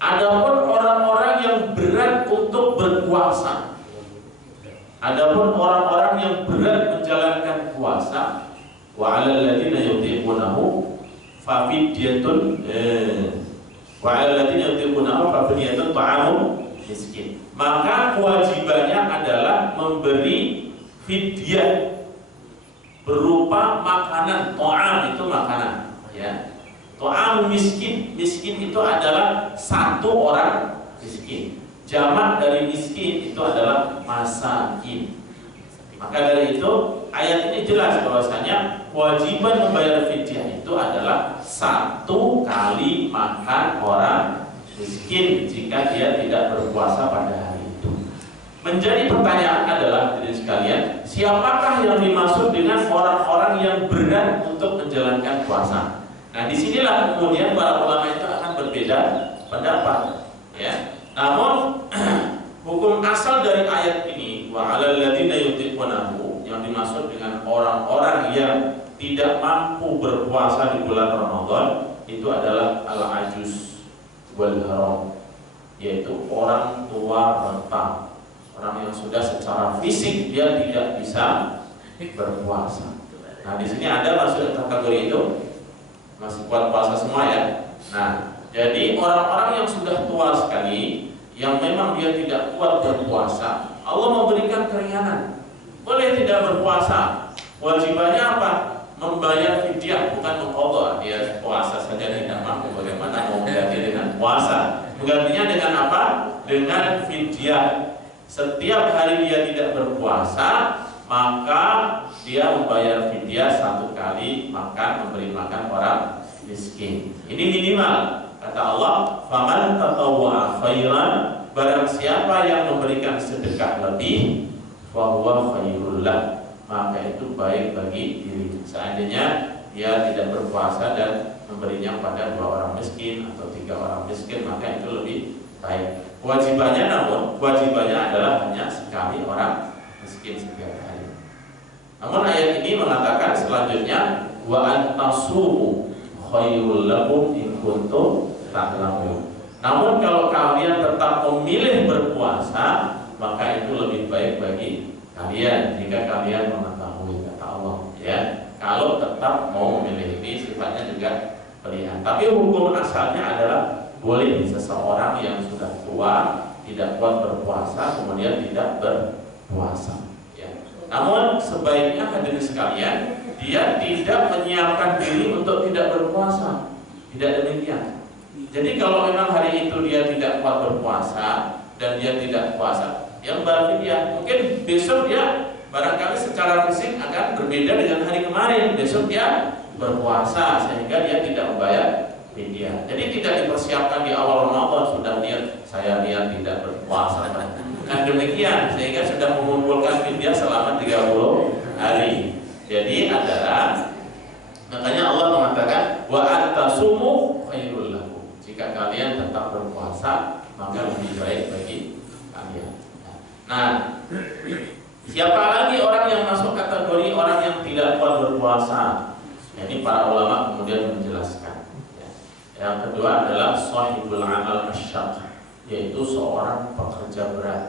Adapun orang-orang yang berat untuk berpuasa, adapun orang-orang yang berat menjalankan puasa, wa 'alal ladzina yutiqunahu fa fidyatun wa 'alal ladzina yutiqunahu fa fidyatun ta'amu miskin. Maka kewajibannya adalah memberi fidyah berupa makanan, to'am itu makanan, ya. To'am miskin, miskin itu adalah satu orang miskin. Jamak dari miskin itu adalah masakin. Maka dari itu ayat ini jelas bahwasanya kewajiban membayar fidyah itu adalah satu kali makan orang miskin jika dia tidak berpuasa pada hari itu. Menjadi pertanyaan adalah hadirin sekalian, siapakah yang dimaksud dengan orang-orang yang berat untuk menjalankan puasa? Nah, disinilah kemudian para ulama itu akan berbeda pendapat, ya. Namun hukum asal dari ayat ini wa 'alal ladzina yutiqunahu, yang dimaksud dengan orang-orang yang tidak mampu berpuasa di bulan Ramadan itu adalah al-ajuz wal haram, yaitu orang tua renta, orang yang sudah secara fisik dia tidak bisa berpuasa. Nah, di sini ada masuk kategori itu, masih kuat puasa semua ya. Nah, jadi orang-orang yang sudah tua sekali, yang memang dia tidak kuat berpuasa, Allah memberikan keringanan. Boleh tidak berpuasa. Wajibannya apa? Membayar fidyah, bukan mengqadha. Dia puasa saja tidak mampu, bagaimana mau mengganti dengan puasa? Menggantinya dengan apa? Dengan fidyah. Setiap hari dia tidak berpuasa, maka dia membayar fidyah satu kali makan, memberi makan orang miskin. Ini minimal. Kata Allah, "Faman tatawwa'a khairan", barang siapa yang memberikan sedekah lebih, fa huwa khairul lah, maka itu baik bagi diri. Seandainya dia tidak berpuasa dan memberinya pada 2 orang miskin atau 3 orang miskin, maka itu lebih baik. Kewajibannya, namun kewajibannya adalah hanya sekali orang miskin setiap hari. Namun ayat ini mengatakan selanjutnya, wa antasumu khairul lakum in kuntum ta'lamun. Namun kalau kalian tetap memilih berpuasa, maka itu lebih baik bagi kalian jika kalian mengetahui, kata Allah, ya. Kalau tetap mau memilih, ini sifatnya juga pilihan. Tapi hukum asalnya adalah boleh seseorang yang sudah tua tidak kuat berpuasa kemudian tidak berpuasa, ya. Namun sebaiknya hadirin sekalian, dia tidak menyiapkan diri untuk tidak berpuasa. Tidak demikian. Jadi kalau memang hari itu dia tidak kuat berpuasa dan dia tidak puasa, yang berarti dia mungkin besok dia barangkali secara fisik akan berbeda dengan hari kemarin. Besok dia berpuasa sehingga dia tidak membayar fidyah. Jadi tidak dipersiapkan di awal Ramadan sudah niat saya niat tidak berpuasa. Bukan demikian, sehingga sudah mengumpulkan fidyah selama 30 hari. Jadi adalah makanya Allah mengatakan wa antasumu khairul lakum. Jika kalian tetap berpuasa, maka lebih baik bagi kalian. Nah, siapa lagi orang yang masuk kategori orang yang tidak kuat berpuasa? Ini para ulama kemudian menjelaskan. Yang kedua adalah sahibul amal asyaq, yaitu seorang pekerja berat.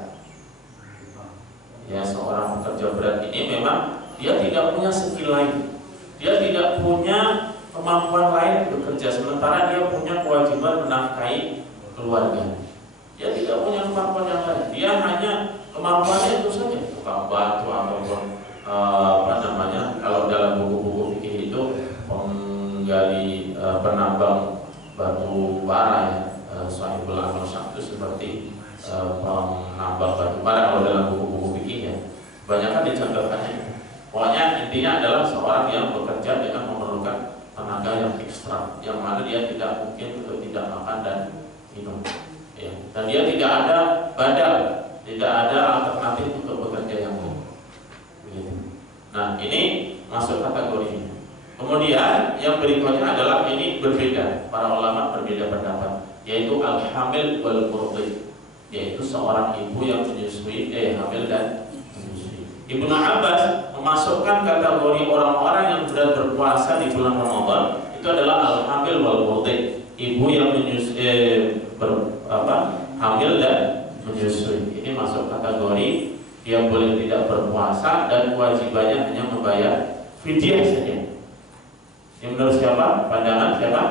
Ya, seorang pekerja berat ini memang dia tidak punya skill lain, dia tidak punya kemampuan lain bekerja, sementara dia punya kewajiban menafkahi keluarga. Dia tidak punya kemampuan yang lain, dia hanya kemampuannya itu saja, tukang batu ataupun kalau dalam buku-buku fikih itu menggali penambang batu bara, ya, sahibul amal asyaq itu seperti penambang batu bara kalau dalam buku-buku fikih, ya. Kebanyakan dicontohkannya. Pokoknya intinya adalah seorang yang bekerja dengan memerlukan tenaga yang ekstra, yang mana dia tidak mungkin untuk tidak makan dan minum, ya. Dan dia tidak ada badal, tidak ada alternatif untuk bekerja yang lain. Nah, ini masuk kategori ini. Kemudian yang berikutnya adalah ini berbeda, para ulama berbeda pendapat, yaitu al-hamil wal murdi, yaitu seorang ibu yang menyusui, hamil dan menyusui. Ibnu Abbas memasukkan kategori orang-orang yang berat berpuasa di bulan Ramadan itu adalah al-hamil wal murdi, ibu yang menyusui, hamil dan menyusui. Ini masuk kategori yang boleh tidak berpuasa dan kewajibannya hanya membayar fidyah saja. Ini menurut siapa? Pandangan siapa?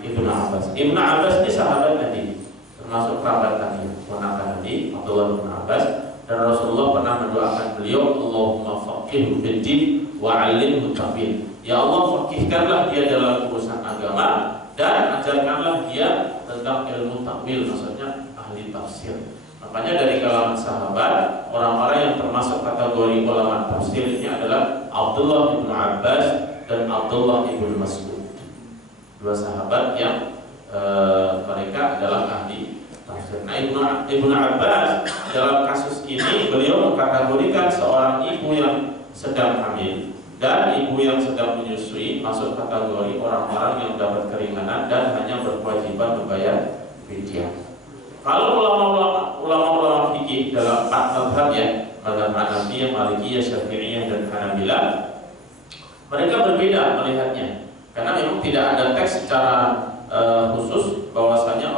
Ibnu Abbas. Ibnu Abbas ini sahabat Nabi, termasuk kerabat Nabi, ponakan Nabi Abdullah bin Abbas, dan Rasulullah pernah mendoakan beliau, Allahumma faqihu fiddin wa 'allimhu ta'wil. Ya Allah, faqihkanlah dia dalam urusan agama dan ajarkanlah dia tentang ilmu takwil, maksudnya ahli tafsir. Makanya dari kalangan sahabat, orang-orang yang termasuk kategori ulama tafsir ini adalah Abdullah bin Abbas dan Abdullah bin Mas'ud. Dua sahabat yang mereka adalah ahli tafsir. Nah, Ibnu Abbas dalam kasus ini beliau mengkategorikan seorang ibu yang sedang hamil dan ibu yang sedang menyusui masuk kategori orang-orang yang dapat keringanan dan hanya berkewajiban membayar fidyah. Kalau ulama fikih dalam empat mazhab ya, mazhab Hanafiyah, Malikiyah, Syafi'iyah dan Hanabilah, mereka berbeda melihatnya. Karena memang tidak ada teks secara khusus bahwasanya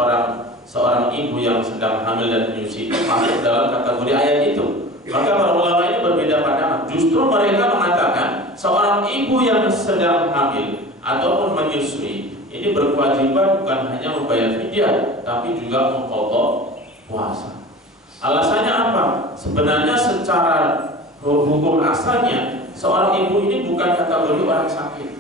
seorang ibu yang sedang hamil dan menyusui masuk dalam kategori ayat itu. Maka para ulama ini berbeda pandangan. Justru mereka mengatakan seorang ibu yang sedang hamil ataupun menyusui ini berkewajiban bukan hanya membayar fidyah, tapi juga mengqadha puasa. Alasannya apa? Sebenarnya secara hukum asalnya seorang ibu ini bukan kategori orang sakit.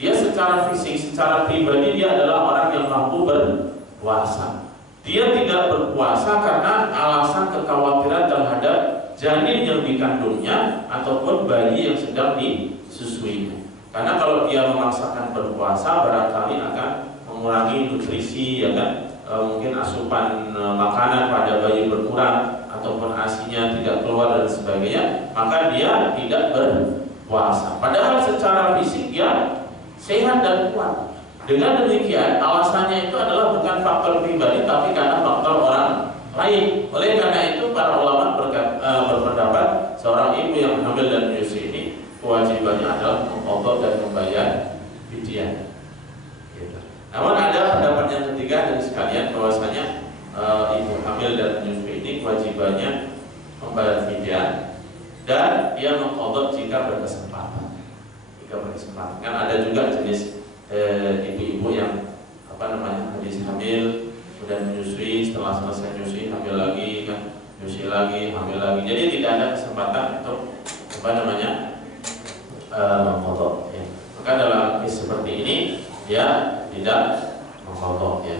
Dia secara fisik, secara pribadi dia adalah orang yang mampu berpuasa. Dia tidak berpuasa karena alasan kekhawatiran terhadap janin yang dikandungnya ataupun bayi yang sedang disusuinya. Karena kalau dia memaksakan berpuasa barangkali akan mengurangi nutrisi, ya kan? Mungkin asupan makanan pada bayi berkurang ataupun ASI-nya tidak keluar dan sebagainya, maka dia tidak berpuasa. Padahal secara fisik dia sehat dan kuat. Dengan demikian alasannya itu adalah bukan faktor pribadi tapi karena faktor orang lain. Oleh karena itu para ulama berpendapat seorang ibu yang hamil dan menyusui ini kewajibannya adalah mengqadha dan membayar fidyah. Namun ada pendapat yang ketiga dari sekalian bahwasanya ibu hamil dan menyusui ini kewajibannya membayar fidyah dan dia mengqadha jika berkesempatan. Kan ada juga jenis ibu-ibu yang habis hamil kemudian menyusui, setelah selesai menyusui hamil lagi, kan menyusui lagi, hamil lagi. Jadi tidak ada kesempatan untuk mengqadha ya. Maka dalam kes seperti ini dia tidak mengqadha ya.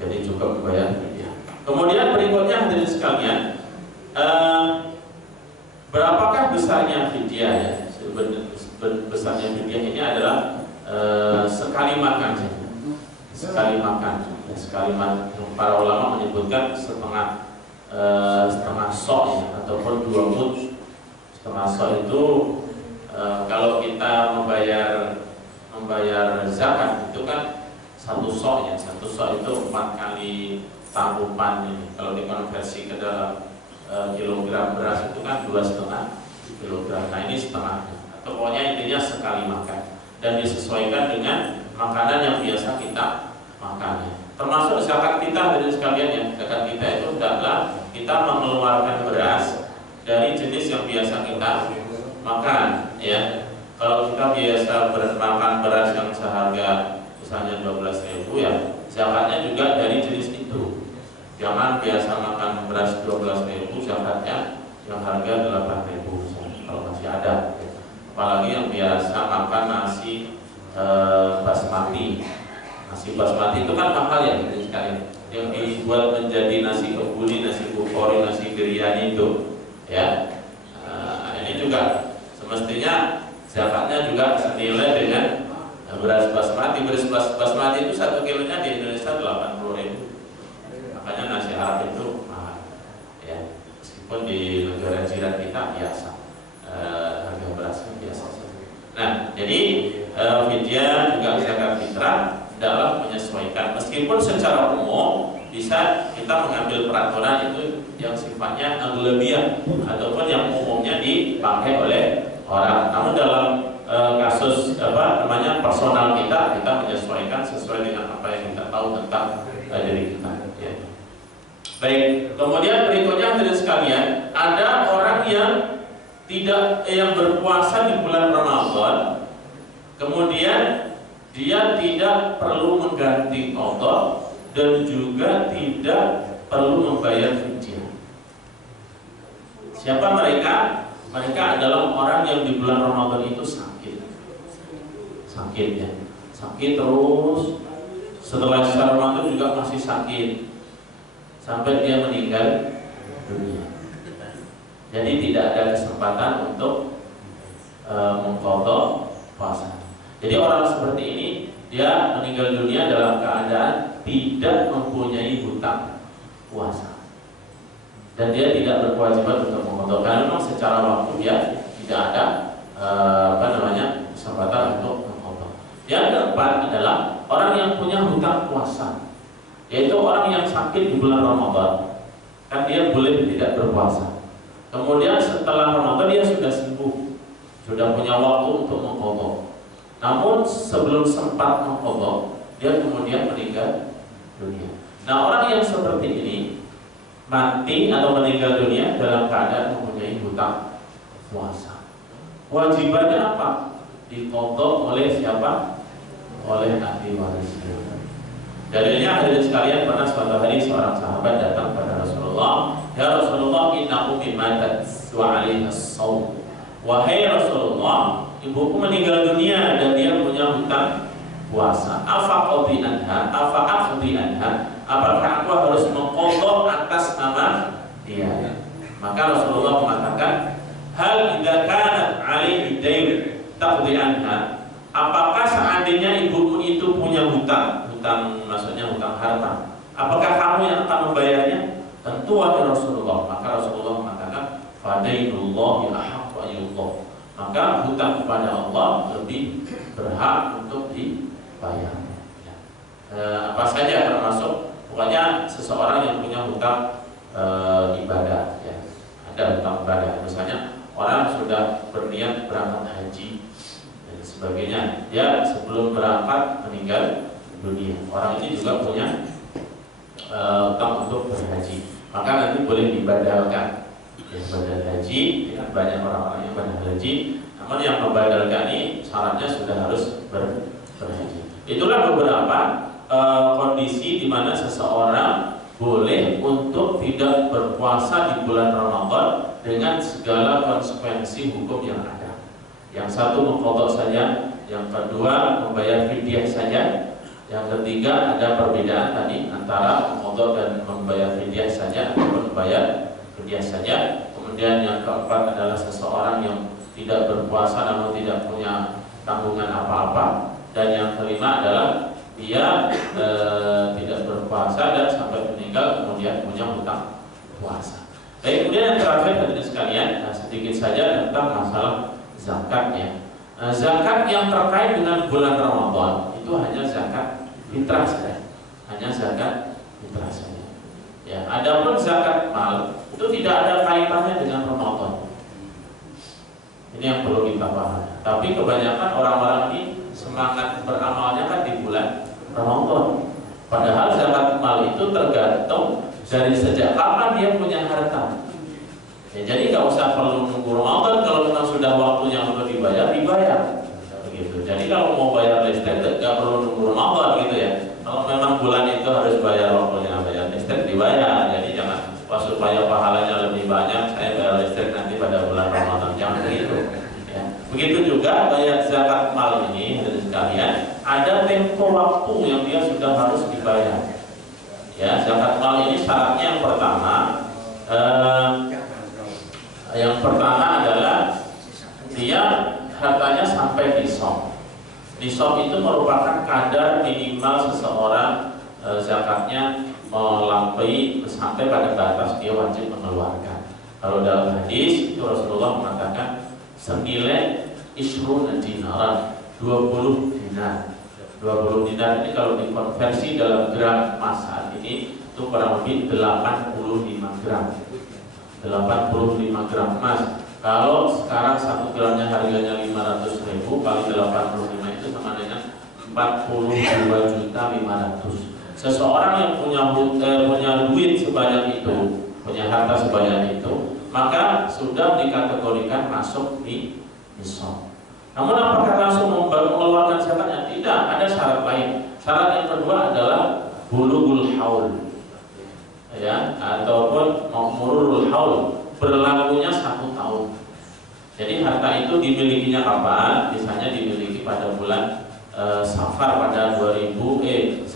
Jadi cukup membayar fidyah. Kemudian berikutnya hadirin sekalian, berapakah besarnya fidyah ya? Besarnya fidyah ini adalah sekali makan saja. Sekali makan. Para ulama menyebutkan setengah sok ya, ataupun 2 mud. Setengah sok itu kalau kita membayar zakat itu kan 1 sok ya. 1 sok itu 4 kali tangkupan ini. Kalau dikonversi ke dalam kilogram beras itu kan 2,5 kilogram. Nah ini setengahnya. Atau pokoknya intinya sekali makan dan disesuaikan dengan makanan yang biasa kita makan. Termasuk zakat kita dari sekalian ya. Zakat kita itu adalah kita mengeluarkan beras dari jenis yang biasa kita makan ya. Kalau kita biasa makan beras yang seharga misalnya 12.000 ya, zakatnya juga dari jenis itu. Jangan biasa makan beras 12.000, zakatnya yang harga 8.000 kalau masih ada. Apalagi yang biasa makan nasi basmati. Nasi basmati itu kan mahal ya sekali. Yang dibuat menjadi nasi kebuli, nasi bukhori, nasi biryani itu ya. Ini juga semestinya zakatnya juga senilai dengan beras basmati. Beras basmati itu 1 kilonya di Indonesia 80.000. Makanya nasi Arab itu mahal ya. Meskipun di negara jiran kita biasa. Harga berasnya biasa saja. Nah, jadi fidyah juga zakat fitrah dalam menyesuaikan. Meskipun secara umum bisa kita mengambil peraturan itu yang sifatnya aghlabiyah ataupun yang umumnya dipakai oleh orang. Namun dalam kasus personal kita menyesuaikan sesuai dengan apa yang kita tahu tentang diri kita. Ya. Baik. Kemudian berikutnya hadirin sekalian, ada orang yang berpuasa di bulan Ramadan, kemudian dia tidak perlu mengganti qadha dan juga tidak perlu membayar fidyah. Siapa mereka? Mereka adalah orang yang di bulan Ramadan itu sakit ya, sakit terus. Setelah Ramadan juga masih sakit sampai dia meninggal dunia. Jadi tidak ada kesempatan untuk mengqadha puasa. Jadi orang seperti ini dia meninggal dunia dalam keadaan tidak mempunyai hutang puasa, dan dia tidak berkewajiban untuk mengqadha karena memang secara waktu dia tidak ada kesempatan untuk mengqadha. Yang keempat adalah orang yang punya hutang puasa, yaitu orang yang sakit di bulan Ramadan, kan dia boleh tidak berpuasa. Kemudian setelah Ramadan dia sudah sembuh, sudah punya waktu untuk mengqadha. Namun sebelum sempat mengqadha, dia kemudian meninggal dunia. Nah, orang yang seperti ini mati atau meninggal dunia dalam keadaan mempunyai hutang puasa. Wajibannya apa? Diqadha oleh siapa? Oleh ahli warisnya. Dalilnya hadirin sekalian, pernah suatu hari seorang sahabat datang kepada Rasulullah, "Ya Rasulullah, inna ummi matat wa 'alaiha as-shaum." Wahai Rasulullah, ibuku meninggal dunia dan dia punya hutang puasa. Afaqdi anha, apakah aku harus mengqadha atas nama dia? Maka Rasulullah mengatakan, "Hal idza kana 'alaihi dayn taqdi anha?" Apakah seandainya ibumu itu punya hutang maksudnya hutang harta, apakah kamu yang akan membayarnya? Tentu wahai Rasulullah. Maka Rasulullah mengatakan, "Fadainullahi ahaqqu an yuqadha." Maka hutang kepada Allah lebih berhak untuk dibayar. Apa saja termasuk, pokoknya seseorang yang punya hutang ibadah, ya, ada hutang ibadah. Misalnya orang sudah berniat berangkat haji dan sebagainya, dia sebelum berangkat meninggal dunia. Orang ini juga punya hutang untuk berhaji, maka nanti boleh dibadalkan. Badal haji, kan banyak orang-orang yang badal haji, namun yang membadalkan ini syaratnya sudah harus berhaji. Itulah beberapa kondisi di mana seseorang boleh untuk tidak berpuasa di bulan Ramadan dengan segala konsekuensi hukum yang ada. Yang satu mengqadha saja, yang kedua membayar fidyah saja, yang ketiga ada perbedaan tadi antara mengqadha dan membayar fidyah saja ataupun membayar fidyah saja. Kemudian yang keempat adalah seseorang yang tidak berpuasa namun tidak punya tanggungan apa-apa. Dan yang kelima adalah dia tidak berpuasa dan sampai meninggal kemudian punya hutang puasa. Baik, kemudian yang terakhir hadirin sekalian, sedikit saja tentang masalah zakatnya. Zakat yang terkait dengan bulan Ramadan itu hanya zakat fitrah saja, hanya zakat fitrah saja. Ya, adapun zakat mal itu tidak ada kaitannya dengan Ramadan. Ini yang perlu kita pahami. Tapi kebanyakan orang-orang ini semangat beramalnya kan di bulan Ramadan. Padahal zakat mal itu tergantung dari sejak kapan dia punya harta. Ya, jadi nggak usah perlu nunggu Ramadan, kalau memang sudah waktunya untuk dibayar, begitu. Jadi kalau mau bayar listrik nggak perlu nunggu Ramadan gitu ya. Kalau memang bulan itu harus bayar waktunya bayar listrik, dibayar. Jadi jangan supaya pahalanya lebih banyak, saya bayar listrik nanti pada bulan Ramadan, jangan begitu. Ya. Begitu juga bayar zakat mal ini, hadirin sekalian, ada tempo waktu yang dia sudah harus dibayar. Ya, zakat mal ini syaratnya yang pertama adalah dia hartanya sampai nisab. Nisab itu merupakan kadar minimal seseorang zakatnya melampaui sampai pada batas dia wajib mengeluarkan. Kalau dalam hadis itu Rasulullah mengatakan senilai ishrun dinaran, 20 dinar. 20 dinar ini kalau dikonversi dalam gram emas saat ini itu kurang lebih 85 gram. 85 gram emas. Kalau sekarang 1 gramnya harganya 500.000 kali 85 itu sama dengan 42.500.000. Seseorang yang punya duit sebanyak itu, punya harta sebanyak itu, maka sudah dikategorikan masuk di nisab. Namun apakah langsung mengeluarkan zakatnya? Tidak, ada syarat lain. Syarat yang kedua adalah bulughul haul, ya, ataupun mururul haul, berlakunya 1 tahun. Jadi harta itu dimilikinya kapan? Misalnya dimiliki pada bulan Safar pada 1439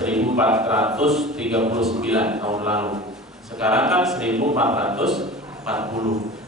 tahun lalu. Sekarang kan 1440.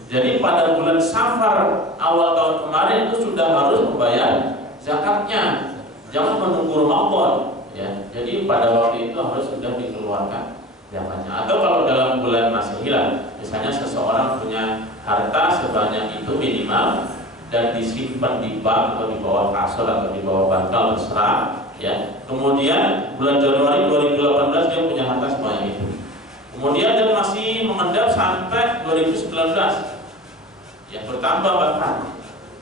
Jadi pada bulan Safar awal tahun kemarin itu sudah harus membayar zakatnya. Jangan menunggu Ramadan, ya. Jadi pada waktu itu harus sudah dikeluarkan zakatnya. Atau kalau dalam bulan Masehi lah, misalnya seseorang punya harta sebanyak itu minimal dan disimpan di bank atau di bawah kasur atau di bawah bantal terserah, ya. Kemudian bulan Januari 2018 dia punya harta sebanyak itu. Kemudian dia masih mengendap sampai 2019, ya, bertambah bahkan,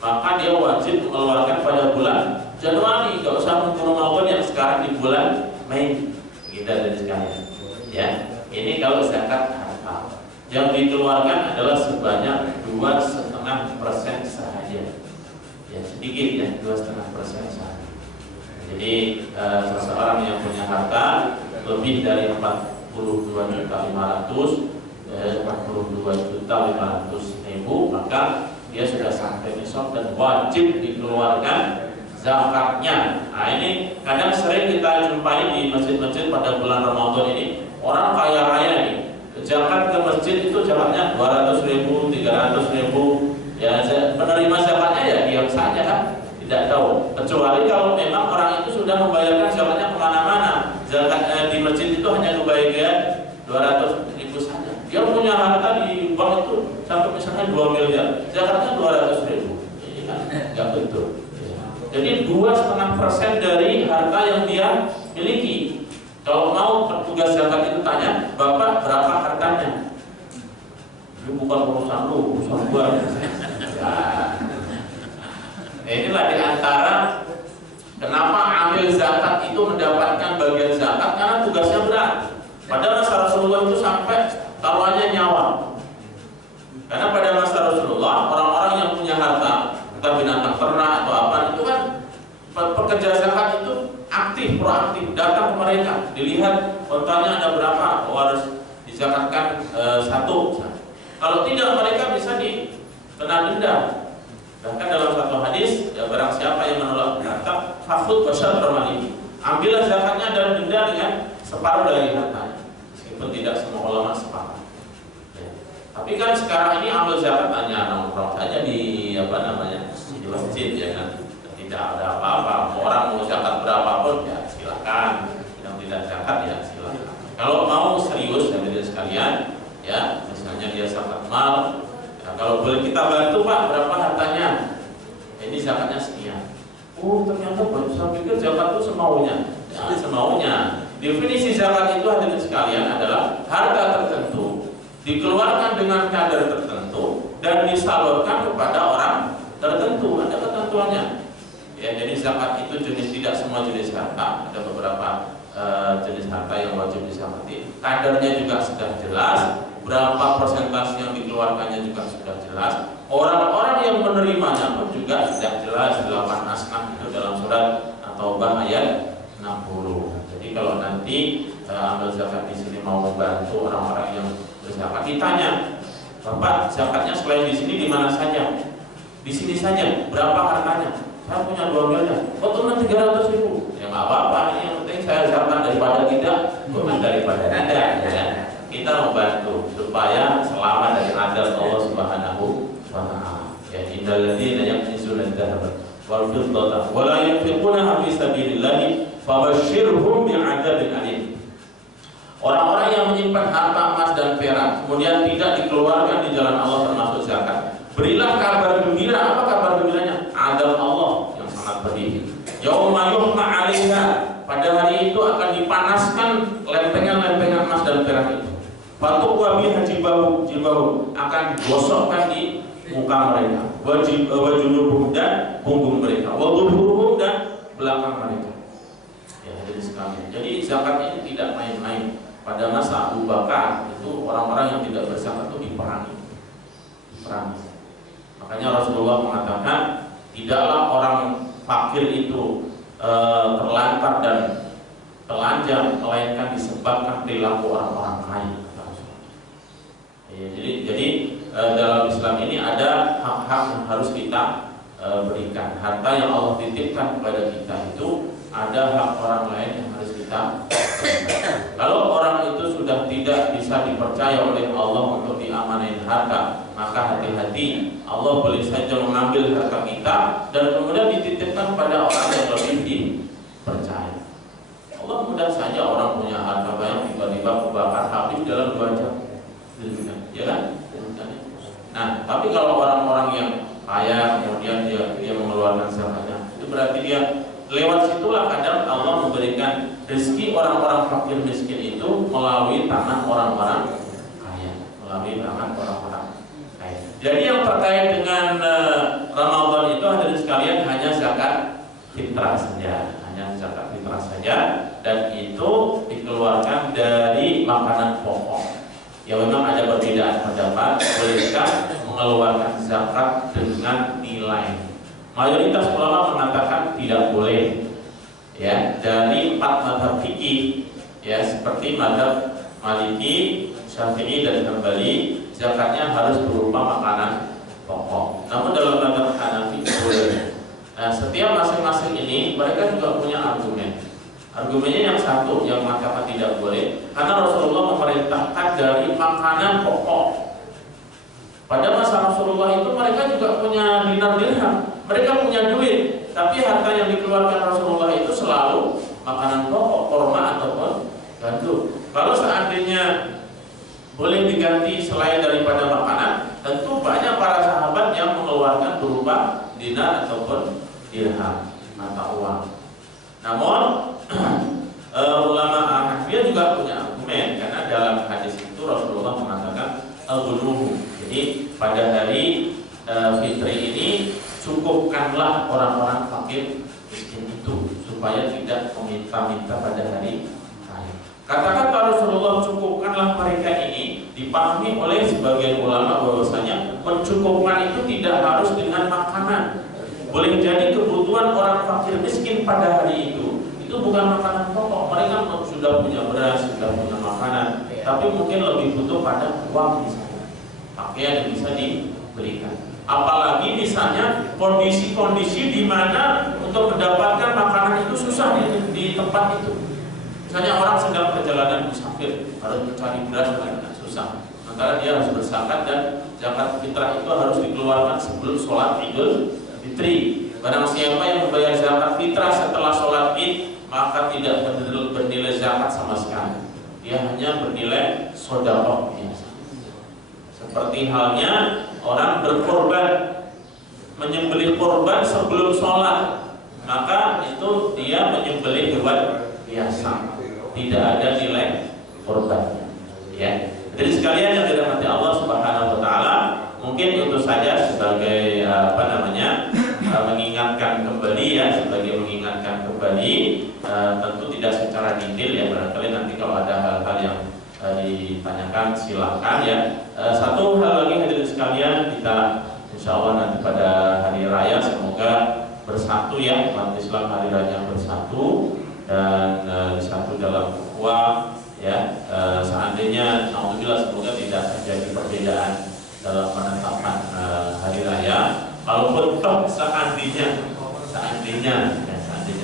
maka dia wajib mengeluarkan pada bulan Januari, nggak usah menunggu Ramadan yang sekarang di bulan Mei. Kita dari sekalian, ya. Ini kalau zakat harta yang dikeluarkan adalah sebanyak 2,5% saja, ya, sedikit, ya, 2,5% saja. Jadi seseorang yang punya harta lebih dari 42.500.000, maka dia sudah sampai nisab dan wajib dikeluarkan zakatnya. Nah, ini kadang sering kita jumpai di masjid-masjid pada bulan Ramadan ini, orang kaya raya nih, zakat ke masjid itu zakatnya 200.000, 300.000, ya, penerima zakatnya ya diam saja kan, tidak tahu. Kecuali kalau memang orang itu sudah membayarkan zakatnya kemana-mana. Zakat di masjid itu hanya kebagian 200.000 saja. Dia punya harta di bank itu sampai misalnya 2 miliar, zakatnya 200.000. Ini kan nggak betul. Jadi 2,5% dari harta yang dia miliki. Kalau mau petugas zakat itu tanya, Bapak berapa hartanya? Ini bukan urusan lu, urusan gua. Ya. Inilah diantara kenapa amil zakat itu mendapatkan bagian zakat, karena tugasnya berat. Pada masa Rasulullah itu sampai taruhannya nyawa. Karena pada masa Rasulullah orang-orang yang punya harta, entah binatang ternak atau apa, itu kan pekerja zakat itu aktif, proaktif, datang ke mereka, dilihat kontanya ada berapa, harus dizakatkan satu. Kalau tidak, mereka bisa dikena denda. Bahkan dalam satu hadis, ya, barang siapa yang menolak zakat, fakhud basyar bermali, ambillah zakatnya dan denda dengan separuh dari hartanya. Meskipun tidak semua ulama sepakat. Ya. Tapi kan sekarang ini ambil zakat hanya nongkrong saja di di masjid, ya kan. Tidak ada apa-apa. Orang mau zakat berapapun, ya silakan. Yang tidak zakat, ya silakan. Kalau mau serius, hadirin sekalian, ya, misalnya dia zakat mal, ya, kalau boleh kita bantu, Pak, berapa hartanya? Ini zakatnya sekian. Oh, ternyata baru saya pikir zakat itu semaunya. Jangan semaunya. Definisi zakat itu, hadirin sekalian, adalah harta tertentu dikeluarkan dengan kadar tertentu dan disalurkan kepada orang tertentu. Ada ketentuannya. Ya, jadi zakat itu jenis, tidak semua jenis harta. Ada beberapa jenis harta yang wajib disakati. Kadarnya juga sudah jelas. Berapa persentase yang dikeluarkannya juga sudah jelas. Orang-orang yang menerimanya pun juga sudah jelas. 8 asnaf itu dalam surat At-Taubah ayat 60. Jadi kalau nanti ambil zakat di sini mau membantu orang-orang yang berzakat, ditanya, Bapak zakatnya selain di sini di mana saja? Di sini saja. Berapa hartanya? Saya punya 2 miliar. Oh, cuma 300.000. Ya nggak apa-apa. Ini yang penting saya zakat, daripada tidak, bukan daripada tidak. Ya. Kita membantu supaya selamat dari azab Allah Subhanahu wa Ta'ala. Ya, innal ladzina yaknizuna adh-dhahaba wal fiddata wa la yunfiqunaha fi sabilillah fabashshirhum bi'adzabin alim. Orang-orang yang menyimpan harta emas dan perak kemudian tidak dikeluarkan di jalan Allah termasuk zakat, berilah kabar gembira. Apa kabar gembiranya? Azab Allah yang sangat pedih. Yauma yuhma 'alaiha, pada hari itu akan dipanaskan lempengan-lempengan emas dan perak itu. Fatukwa biha jilbahu, akan digosokkan di muka mereka, wajunubuhum dan punggung mereka, wadhuhurum dan belakang mereka. Ya, hadirin sekalian. Jadi zakat ini tidak main-main. Pada masa Abu Bakar itu orang-orang yang tidak berzakat itu diperangi. Makanya Rasulullah mengatakan, tidaklah orang fakir itu terlantar dan telanjang, melainkan disebabkan perilaku orang-orang kaya. Ya, jadi dalam Islam ini ada hak-hak yang harus kita berikan. Harta yang Allah titipkan kepada kita itu ada hak orang lain yang harus kita berikan. Kalau orang itu sudah tidak bisa dipercaya oleh Allah untuk diamanain harta, maka hati-hati, Allah boleh saja mengambil harta kita dan kemudian dititipkan pada orang yang lebih dipercaya. Allah mudah saja orang punya harta banyak tiba-tiba kebakar habis dalam 2 jam, ya kan? Nah, tapi kalau orang-orang yang kaya kemudian dia mengeluarkan zakatnya, itu berarti dia lewat situlah kadang Allah memberikan rezeki orang-orang fakir miskin itu melalui tangan orang-orang kaya, melalui tangan orang-orang kaya. Jadi yang terkait dengan Ramadan itu hadirin sekalian hanya zakat fitrah saja, hanya zakat fitrah saja, dan itu dikeluarkan dari makanan pokok. Ya memang ada perbedaan pendapat, bolehkah mengeluarkan zakat dengan nilai. Mayoritas ulama mengatakan tidak boleh. Ya, dari 4 mazhab fikih, ya seperti mazhab Maliki, Syafi'i dan Hambali, zakatnya harus berupa makanan pokok. Namun dalam mazhab Hanafi boleh. Nah, setiap masing-masing ini mereka juga punya argumen. Argumennya yang satu yang mengatakan tidak boleh karena Rasulullah memerintahkan dari makanan pokok. Pada masa Rasulullah itu mereka juga punya dinar dirham, mereka punya duit, tapi harta yang dikeluarkan Rasulullah itu selalu makanan pokok, korma ataupun gandum. Kalau seandainya boleh diganti selain daripada makanan, tentu banyak para sahabat yang mengeluarkan berupa dinar ataupun dirham, mata uang. Namun ulama Hanafiyah juga punya argumen karena dalam hadis itu Rasulullah mengatakan al-ghuluhu. Jadi pada hari fitri ini cukupkanlah orang-orang fakir miskin itu supaya tidak meminta-minta pada hari raya. Kata-kata Rasulullah cukupkanlah mereka ini dipahami oleh sebagian ulama bahwasanya mencukupkan itu tidak harus dengan makanan. Boleh jadi kebutuhan orang fakir miskin pada hari itu bukan makanan pokok. Mereka sudah punya beras, sudah punya makanan, tapi mungkin lebih butuh pada uang misalnya, pakaian yang bisa diberikan. Apalagi misalnya kondisi-kondisi di mana untuk mendapatkan makanan itu susah di tempat itu. Misalnya orang sedang perjalanan musafir, harus mencari beras dan susah. Sementara dia harus berzakat dan zakat fitrah itu harus dikeluarkan sebelum sholat Idul Fitri. Barang siapa yang membayar zakat fitrah setelah sholat Id, maka tidak bernilai zakat sama sekali. Dia hanya bernilai sedekah biasa. Seperti halnya orang berkorban, menyembelih korban sebelum sholat, maka itu dia menyembelih hewan biasa, tidak ada nilai korbannya. Ya, jadi sekalian yang dirahmati Allah Subhanahu Wa Taala, mungkin itu saja sebagai mengingatkan kembali ya, sebagai mengingatkan kembali. Tentu tidak secara detail ya, barangkali nanti kalau ada hal-hal yang ditanyakan silahkan ya. Satu hal lagi hadirin sekalian, kita insya Allah nanti pada hari raya semoga bersatu ya, umat Islam hari raya bersatu dan bersatu dalam ukhuwah ya. Seandainya alhamdulillah semoga tidak terjadi perbedaan dalam penetapan hari raya. Kalaupun toh seandainya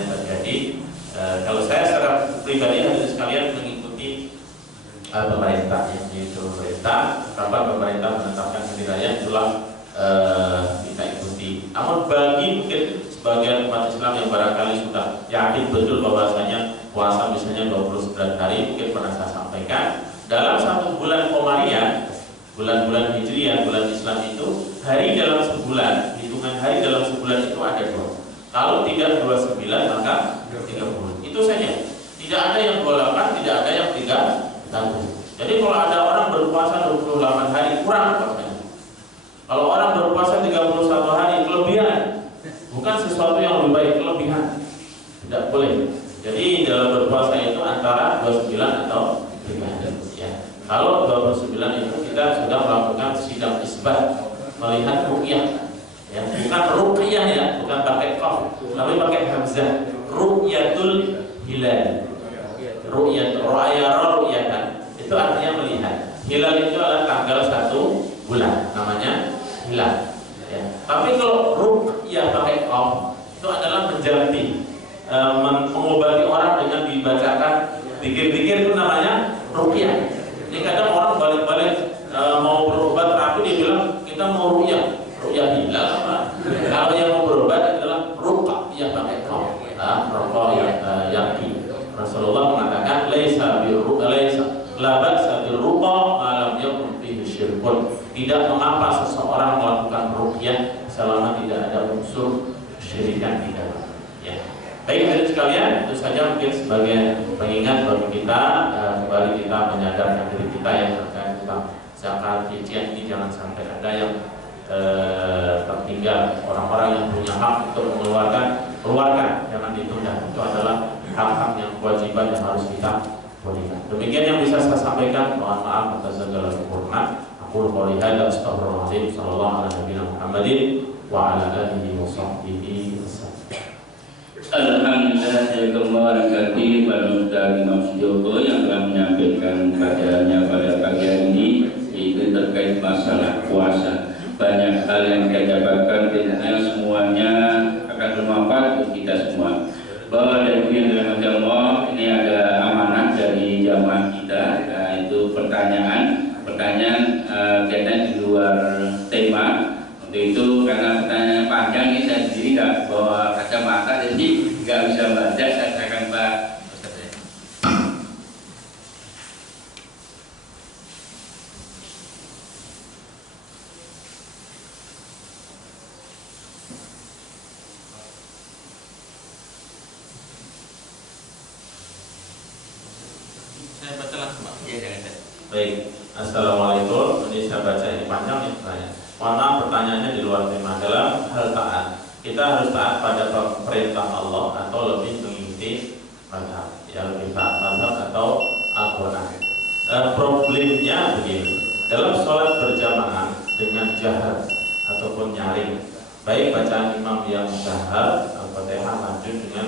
terjadi, kalau saya secara pribadi hadirin sekalian mengikuti pemerintah, yaitu pemerintah, kapan pemerintah menetapkan hari raya itulah kita ikuti. Namun bagi mungkin sebagian umat Islam yang barangkali sudah yakin betul bahwasanya puasa misalnya 29 hari, mungkin pernah saya sampaikan dalam 1 bulan Komariah, bulan-bulan Hijriah, bulan Islam itu hari dalam sebulan, hitungan hari dalam sebulan itu ada 2. Kalau tidak 29 maka 30. Itu saja. Tidak ada yang 28, tidak ada yang 30. Jadi kalau ada orang berpuasa 28 hari kurang puasanya. Kalau orang berpuasa 31 hari kelebihan, bukan sesuatu yang lebih baik, kelebihan. Tidak boleh. Jadi dalam berpuasa itu antara 29 atau 30 ya. Kalau 29 itu kita sudah melakukan sidang isbat, melihat ruqyah. Ya, bukan ruqyah ya, bukan pakai qaf, tapi pakai hamzah. Ru'yatul hilal. Ru'yat ru'yatan. Itu artinya melihat. Hilal itu adalah tanggal 1 bulan, namanya hilal. Ya. Tapi kalau ruqyah pakai qaf itu adalah menjampi, mengobati orang dengan dibacakan zikir-zikir, itu namanya ruqyah. Jadi kadang orang balik-balik mau berobat tapi dia bilang kita mau ruqyah hilal apa? Kalau yang mau berobat adalah ruqyah pakai qaf, ruqyah yaqi. Rasulullah mengatakan laisa la ba'sa bil ruqa ma lam yakun fihi syirkun. Tidak mengapa seseorang melakukan ruqyah selama tidak ada unsur kesyirikan di dalam. Ya. Baik hadirin sekalian, itu saja mungkin sebagai pengingat bagi kita, kembali kita menyadarkan diri kita yang terkait tentang zakat fidyah ini, jangan sampai ada yang tertinggal. Orang-orang yang punya hak untuk keluarkan, jangan ditunda. Itu adalah hak-hak yang kewajiban yang harus kita berikan. Demikian yang bisa saya sampaikan. Mohon maaf atas segala kekurangan. Aku qouli hadza astaghfirullahaladzim. Sallallahu ala nabiyina Muhammadin wa ala alihi wa sahbihi wasallam. Alhamdulillah pada Mas Joko yang telah menyampaikan kajiannya pada pagi hari ini, itu terkait masalah puasa. Banyak hal yang kita dapatkan, tentunya semuanya akan bermanfaat untuk kita semua. Bahwa dari yang dirahmati Allah, ini ada amanah dari jamaah kita, yaitu pertanyaan kita di luar tema. Untuk itu karena pertanyaan panjang ini saya sendiri nggak bawa kacamata, jadi nggak bisa baca. Saya akan Pak Ustaz. Saya baca langsung, Pak. Iya, jangan. Baik, assalamualaikum. Ini saya baca, ini panjang nih pertanyaan. Mohon maaf pertanyaannya di luar tema. Dalam hal taat, kita harus taat pada perintah Allah atau lebih mengikuti mazhab, ya lebih taat mazhab atau Al-Quran. Problemnya begini, dalam sholat berjamaah dengan jahar ataupun nyaring, baik bacaan imam yang jahar Al-Fatihah lanjut dengan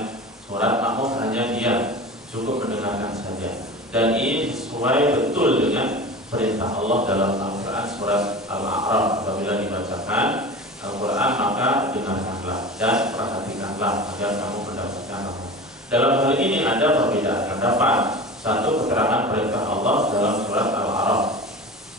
surat, makmum hanya diam, cukup mendengarkan saja. Dan ini sesuai betul dengan perintah Allah dalam Al-Quran surat Al-A'raf. Apabila dibacakan Al-Quran maka dengarkanlah dan perhatikanlah agar kamu mendapatkan rahmat. Dalam hal ini ada perbedaan pendapat. Satu, keterangan perintah Allah dalam surat Al-A'raf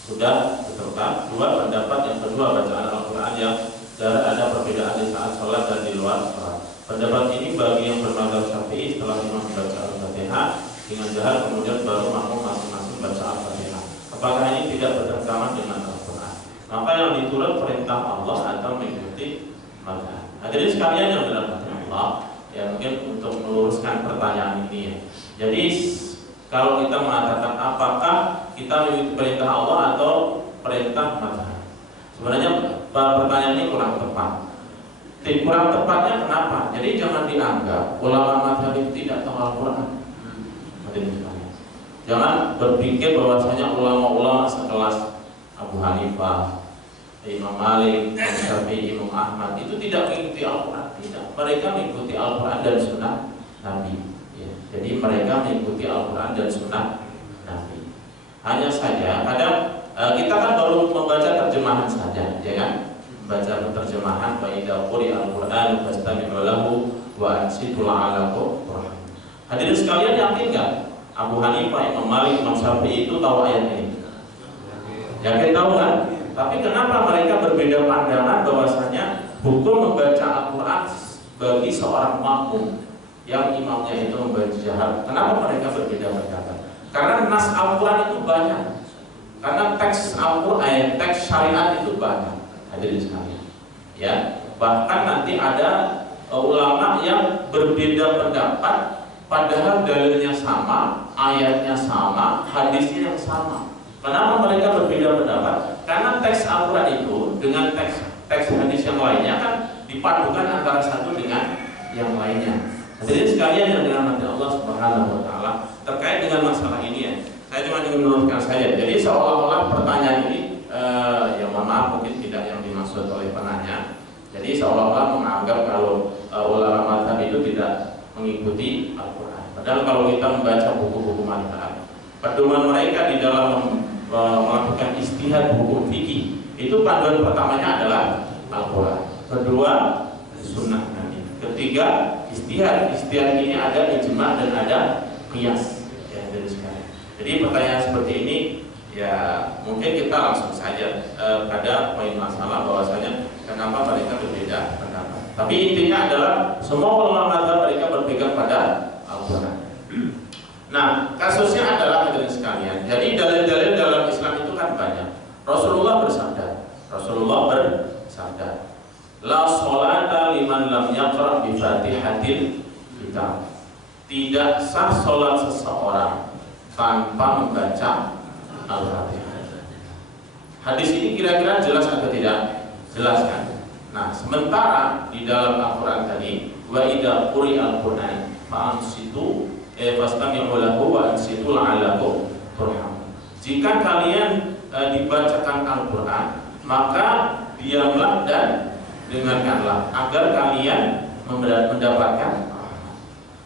sudah betulkah? Dua, pendapat yang kedua, bacaan Al-Quran yang ada perbedaan di saat sholat dan di luar sholat. Pendapat ini bagi yang bermadzhab Syafi'i, setelah imam membaca Al-Fatihah dengan jahar kemudian baru makmum masing-masing baca Al-Fatihah. Apakah ini tidak bertentangan dengan Al-Quran? Maka yang diturut perintah Allah atau mengikuti mazhab. Hadirin sekalian yang dirahmati Allah, ya mungkin untuk meluruskan pertanyaan ini ya. Jadi kalau kita mengatakan apakah kita mengikuti perintah Allah atau perintah mazhab, sebenarnya pertanyaan ini kurang tepat. Kurang tepatnya kenapa? Jadi jangan dianggap ulama mazhab itu tidak tahu Al-Quran. Jangan berpikir bahwasanya ulama-ulama sekelas Abu Hanifah, Imam Malik, Syafi'i, Imam Ahmad itu tidak mengikuti Al-Quran. Tidak, mereka mengikuti Al-Quran dan Sunnah Nabi. Ya. Jadi mereka mengikuti Al-Quran dan Sunnah Nabi. Hanya saja kadang kita kan baru membaca terjemahan saja, ya kan? Membaca terjemahan Fa'idha quri Al-Quran fastami'u lahu wa ansitu la'alakum turhamun. Hadirin sekalian, yakin nggak Abu Hanifah, Imam Malik, Imam Syafi'i itu tahu ayat ini? Yakin tahu kan? Tapi kenapa mereka berbeda pandangan bahwasanya hukum membaca Al-Quran bagi seorang makmum yang imamnya itu membaca jahar? Kenapa mereka berbeda pendapat? Karena nas Al-Quran itu banyak. Karena teks Al-Quran, teks syariat itu banyak. Hadirin sekalian, ya. Bahkan nanti ada ulama yang berbeda pendapat, padahal dalilnya sama, ayatnya sama, hadisnya yang sama. Kenapa mereka berbeda pendapat? Karena teks Al-Quran itu dengan teks hadis yang lainnya kan dipadukan antara satu dengan yang lainnya. Jadi sekalian yang dirahmati Allah Subhanahu wa taala, terkait dengan masalah ini ya, saya cuma ingin menurutkan saja. Jadi seolah-olah pertanyaan ini ya mohon maaf mungkin tidak yang dimaksud oleh penanya. Jadi seolah-olah menganggap kalau ulama mazhab itu tidak mengikuti Al-Quran. Padahal kalau kita membaca buku-buku mazhab, pedoman mereka di dalam melakukan istihad hukum fikih Itu panduan pertamanya adalah Al-Quran. Kedua, sunnah Nabi. Ketiga, istihad. Istihad ini ada ijma dan ada qiyas. Ya, jadi pertanyaan seperti ini, ya mungkin kita langsung saja pada poin masalah bahwasanya kenapa mereka berbeda pendapat. Tapi intinya adalah semua ulama mazhab mereka berpegang pada Al-Quran. Nah, kasusnya adalah hadirin sekalian. Jadi dalil-dalil dalam Islam itu kan banyak. Rasulullah bersabda, la sholata liman lam yaqra bi Fatihatil Kitab. Tidak sah sholat seseorang tanpa membaca Al-Fatihah. Hadis ini kira-kira jelas atau tidak? Jelas kan? Nah, sementara di dalam Al-Quran tadi, wa idza quri'al Qur'an fa'ansitu fastami'u lahu wa ansitu la'allakum turhamun. Jika kalian dibacakan Al-Quran, maka diamlah dan dengarkanlah agar kalian mendapatkan.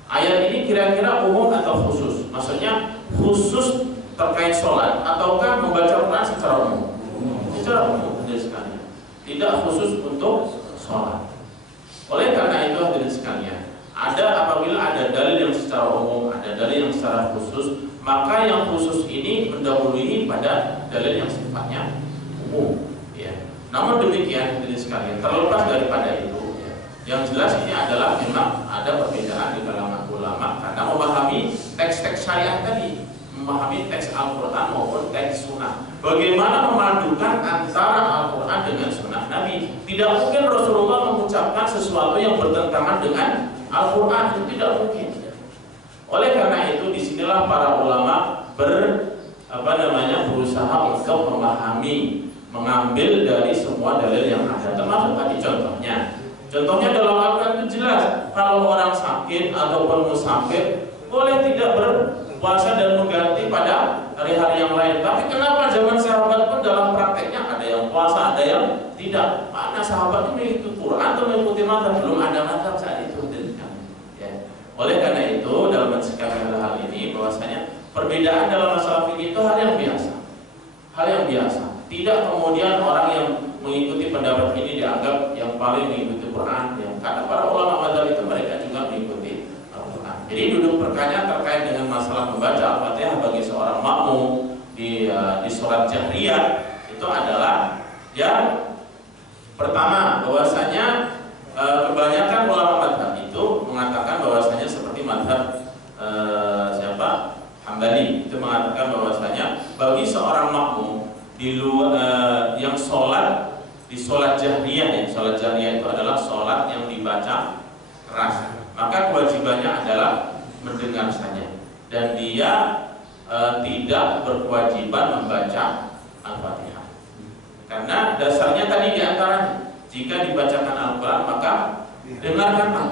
Ayat ini kira-kira umum atau khusus? Maksudnya khusus terkait sholat ataukah membaca Quran secara umum? Secara umum, hadirin sekalian. Tidak khusus untuk sholat. Oleh karena itu hadirin sekalian, apabila ada dalil yang secara umum, ada dalil yang secara khusus, maka yang khusus ini mendahului pada dalil yang sifatnya umum. Ya. Namun demikian hadirin sekalian, terlepas daripada itu, ya, yang jelas ini adalah memang ada perbedaan di kalangan ulama karena memahami teks-teks syariah tadi, memahami teks Al-Quran maupun teks Sunnah. Bagaimana memadukan antara Al-Quran dengan Sunnah Nabi? Tidak mungkin Rasulullah mengucapkan sesuatu yang bertentangan dengan Al-Quran, itu tidak mungkin. Oleh karena itu disinilah para ulama berusaha untuk memahami, mengambil dari semua dalil yang ada. Termasuk tadi contohnya dalam Al-Quran itu jelas, kalau orang sakit ataupun musafir boleh tidak berpuasa dan mengganti pada hari-hari yang lain. Tapi kenapa zaman sahabat pun dalam prakteknya ada yang puasa, ada yang tidak? Mana sahabat ini mengikuti Quran atau mengikuti mazhab? Belum ada mazhab saat itu. Ya. Oleh karena itu dalam mensikapi hal ini bahwasanya perbedaan dalam masalah fikih itu hal yang biasa. Hal yang biasa. Tidak kemudian orang yang mengikuti pendapat ini dianggap yang paling mengikuti Quran. Ya. Karena para ulama mazhab itu mereka juga mengikuti Al-Quran. Jadi duduk pertanyaan terkait dengan masalah membaca Al-Fatihah bagi seorang makmum di sholat jahriyah itu adalah yang pertama bahwasanya kebanyakan ulama mazhab itu mengatakan bahwasanya seperti mazhab Hambali itu mengatakan bahwasanya bagi seorang makmum di luar yang sholat di sholat jahriyah, ya, sholat jahriyah itu adalah sholat yang dibaca keras, maka kewajibannya adalah mendengar saja dan dia tidak berkewajiban membaca Al-Fatihah karena dasarnya tadi diantaranya jika dibacakan Al-Quran maka dengarkanlah,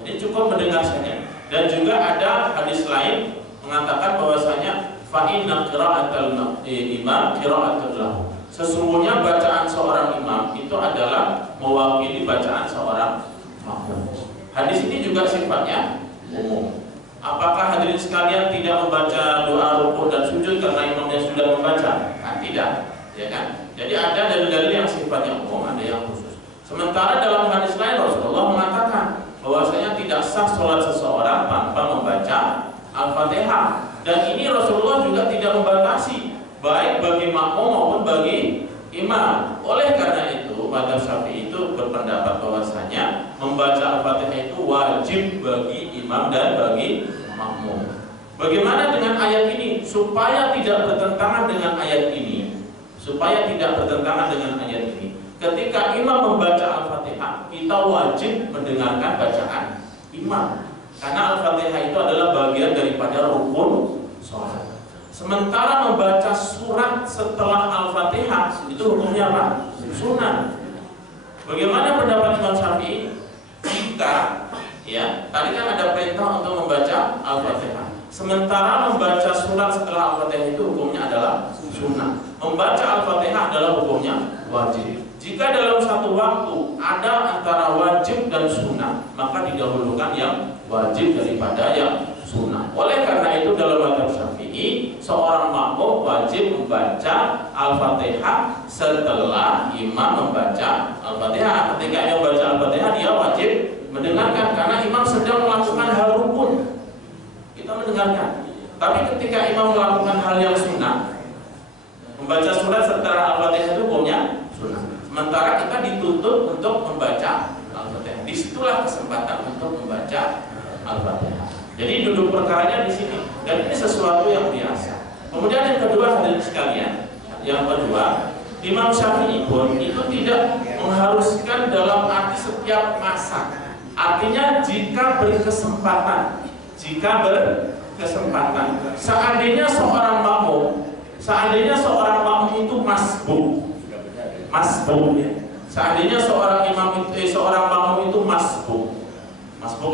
jadi cukup mendengar saja. Dan juga ada hadis lain mengatakan bahwasanya fa inna qira'atul imam qira'atul lahu. Sesungguhnya bacaan seorang imam itu adalah mewakili bacaan seorang makmum. Hadis ini juga sifatnya umum. Apakah hadirin sekalian tidak membaca doa rukuk dan sujud karena imamnya sudah membaca? Kan tidak, ya kan? Jadi ada dalil-dalil yang sifatnya umum, ada yang khusus. Sementara dalam hadis lain Rasulullah mengatakan bahwasanya tidak sah sholat seseorang tanpa membaca Al-Fatihah. Dan ini Rasulullah juga tidak membatasi baik bagi makmum maupun bagi imam. Oleh karena itu mazhab Syafi'i itu berpendapat bahwasanya membaca Al-Fatihah itu wajib bagi imam dan bagi makmum. Bagaimana dengan ayat ini supaya tidak bertentangan dengan ayat ini? Supaya tidak bertentangan dengan ayat ini. Ketika imam membaca Al-Fatihah, kita wajib mendengarkan bacaan imam. Karena Al-Fatihah itu adalah bagian daripada rukun sholat. Sementara membaca surat setelah Al-Fatihah itu hukumnya apa? Sunnah. Bagaimana pendapat Imam Syafi'i? Jika ya, tadi kan ada perintah untuk membaca Al-Fatihah. Sementara membaca surat setelah Al-Fatihah itu hukumnya adalah sunnah. Membaca Al-Fatihah adalah hukumnya wajib. Jika dalam satu waktu ada antara wajib dan sunnah, maka didahulukan yang wajib daripada yang sunnah. Oleh karena itu dalam mazhab Syafi'i, seorang makmum wajib membaca Al-Fatihah setelah imam membaca Al-Fatihah. Ketika imam membaca Al-Fatihah, dia wajib mendengarkan karena imam sedang melakukan hal rukun. Kita mendengarkan. Tapi ketika imam melakukan hal yang sunnah, membaca surat setelah Al-Fatihah itu hukumnya sunnah. Sementara kita dituntut untuk membaca Al-Fatihah. Disitulah kesempatan untuk membaca Al-Fatihah. Jadi duduk perkaranya di sini. Dan ini sesuatu yang biasa. Kemudian yang kedua, hadirin sekalian, yang kedua, Imam Syafi'i pun itu tidak mengharuskan dalam arti setiap masa. Artinya jika berkesempatan, seandainya seorang makmum itu masbuk, ya. Seandainya seorang makmum itu masbuk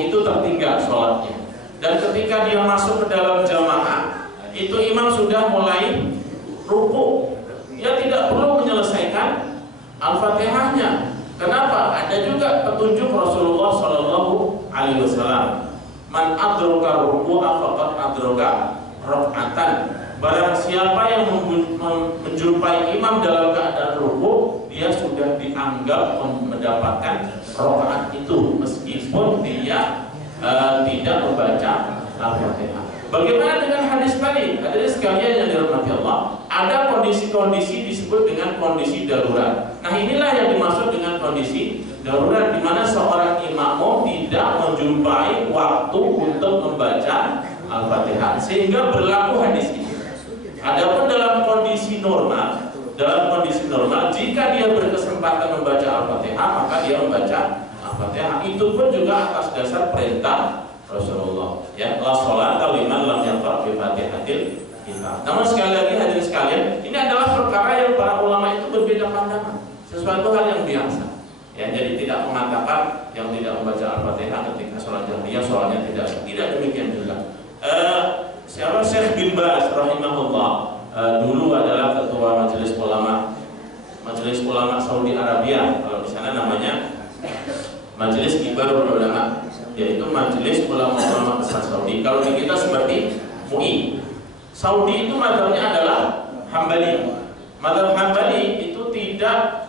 itu tertinggal sholatnya. Dan ketika dia masuk ke dalam jamaah, itu imam sudah mulai ruku, dia tidak perlu menyelesaikan Al-Fatihahnya. Kenapa? Ada juga petunjuk Rasulullah Shallallahu Alaihi Wasallam. Man adroka ruku'a faqad adroka rakaatan. Barang siapa yang menjumpai imam dalam keadaan ruku, dia sudah dianggap mendapatkan rakaat itu, meskipun dia tidak membaca Al-Fatihah. Bagaimana dengan hadis tadi? Hadis sekalian yang dirahmati Allah, ada kondisi-kondisi disebut dengan kondisi darurat. Nah, inilah yang dimaksud dengan kondisi darurat, di mana seorang imam tidak menjumpai waktu untuk membaca Al-Fatihah sehingga berlaku hadis ini. Adapun dalam kondisi normal, jika dia berkesempatan membaca Al-Fatihah, maka dia membaca Al-Fatihah. Itu pun juga atas dasar perintah Rasulullah, ya, la sholata liman lam yaqra bi Fatihatil Kitab. Namun sekali lagi hadirin sekalian, ini adalah perkara yang para ulama itu berbeda pandangan, sesuatu hal yang biasa. Ya, jadi tidak mengatakan yang tidak membaca Al-Fatihah ketika sholat jahriyah sholatnya tidak demikian juga. Siapa Syekh bin Baz rahimahullah, dulu adalah ketua Majelis Ulama Saudi Arabia. Kalau di sana namanya Majelis Kibarul Ulama, yaitu Majelis Ulama Besar Saudi. Kalau di kita seperti MUI. Saudi itu mazhabnya adalah Hambali. Mazhab Hambali itu tidak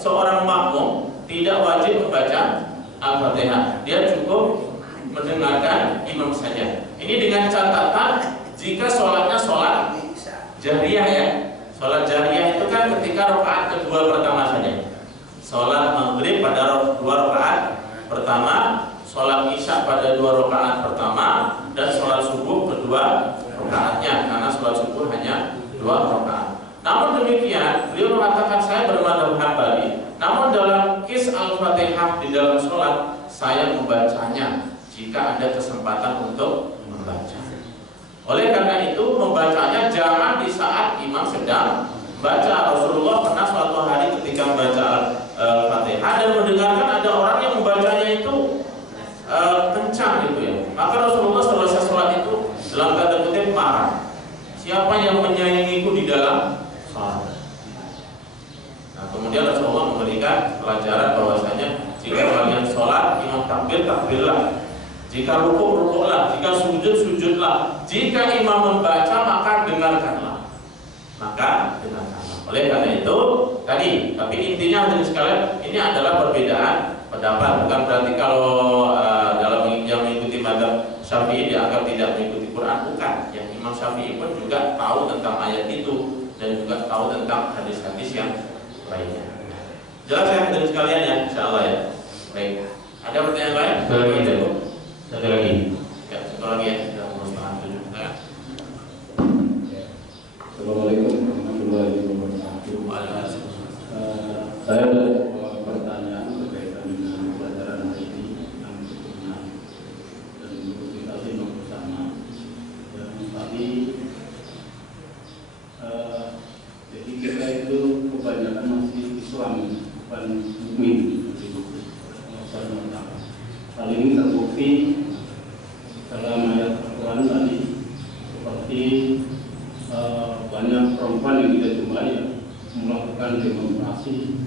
seorang makmum tidak wajib membaca Al-Fatihah. Dia cukup mendengarkan imam saja. Ini dengan catatan jika sholatnya sholat jahriyah, ya. Sholat jahriyah itu kan ketika rakaat kedua pertama saja. Sholat maghrib pada 2 rakaat pertama, sholat isya pada 2 rakaat pertama, dan sholat subuh kedua rakaatnya, karena sholat subuh hanya 2 rakaat. Namun demikian, beliau mengatakan saya bermadzhab Hambali. Namun dalam kis Al-Fatihah di dalam sholat, saya membacanya jika ada kesempatan untuk membaca. Oleh karena itu, membacanya jangan di saat imam sedang baca. Rasulullah pernah suatu hari ketika membaca Al-Fatihah dan mendengarkan ada orang yang membacanya itu kencang gitu, ya. Maka Rasulullah selesai sholat itu dalam tanda kutip marah. Siapa yang menyayangiku di dalam sholat? Nah, kemudian Rasulullah memberikan pelajaran bahwasanya jika kalian sholat, imam takbir, takbirlah. Jika rukuk, rukuklah. Jika sujud, sujudlah. Jika imam membaca, maka dengarkanlah. Oleh karena itu tadi, tapi intinya hadirin sekalian, ini adalah perbedaan pendapat. Bukan berarti kalau dalam yang mengikuti mazhab Syafi'i dianggap tidak mengikuti Quran, bukan. Yang Imam Syafi'i pun juga tahu tentang ayat itu dan juga tahu tentang hadis-hadis yang lainnya. Jelas ya hadirin sekalian, ya, insyaallah, ya. Baik. Ada pertanyaan lain? Satu lagi. Ya, satu lagi, ya. Sudah mau setengah 7. Assalamualaikum warahmatullahi wabarakatuh. Saya ada pertanyaan berkaitan dengan pelajaran ini yang sebelumnya dan untuk kita simak bersama. Tadi jadi kita itu kebanyakan masih Islam, bukan mukmin. Hal ini terbukti dalam ayat Al-Quran tadi, seperti banyak perempuan yang kita jumpai ya, melakukan demonstrasi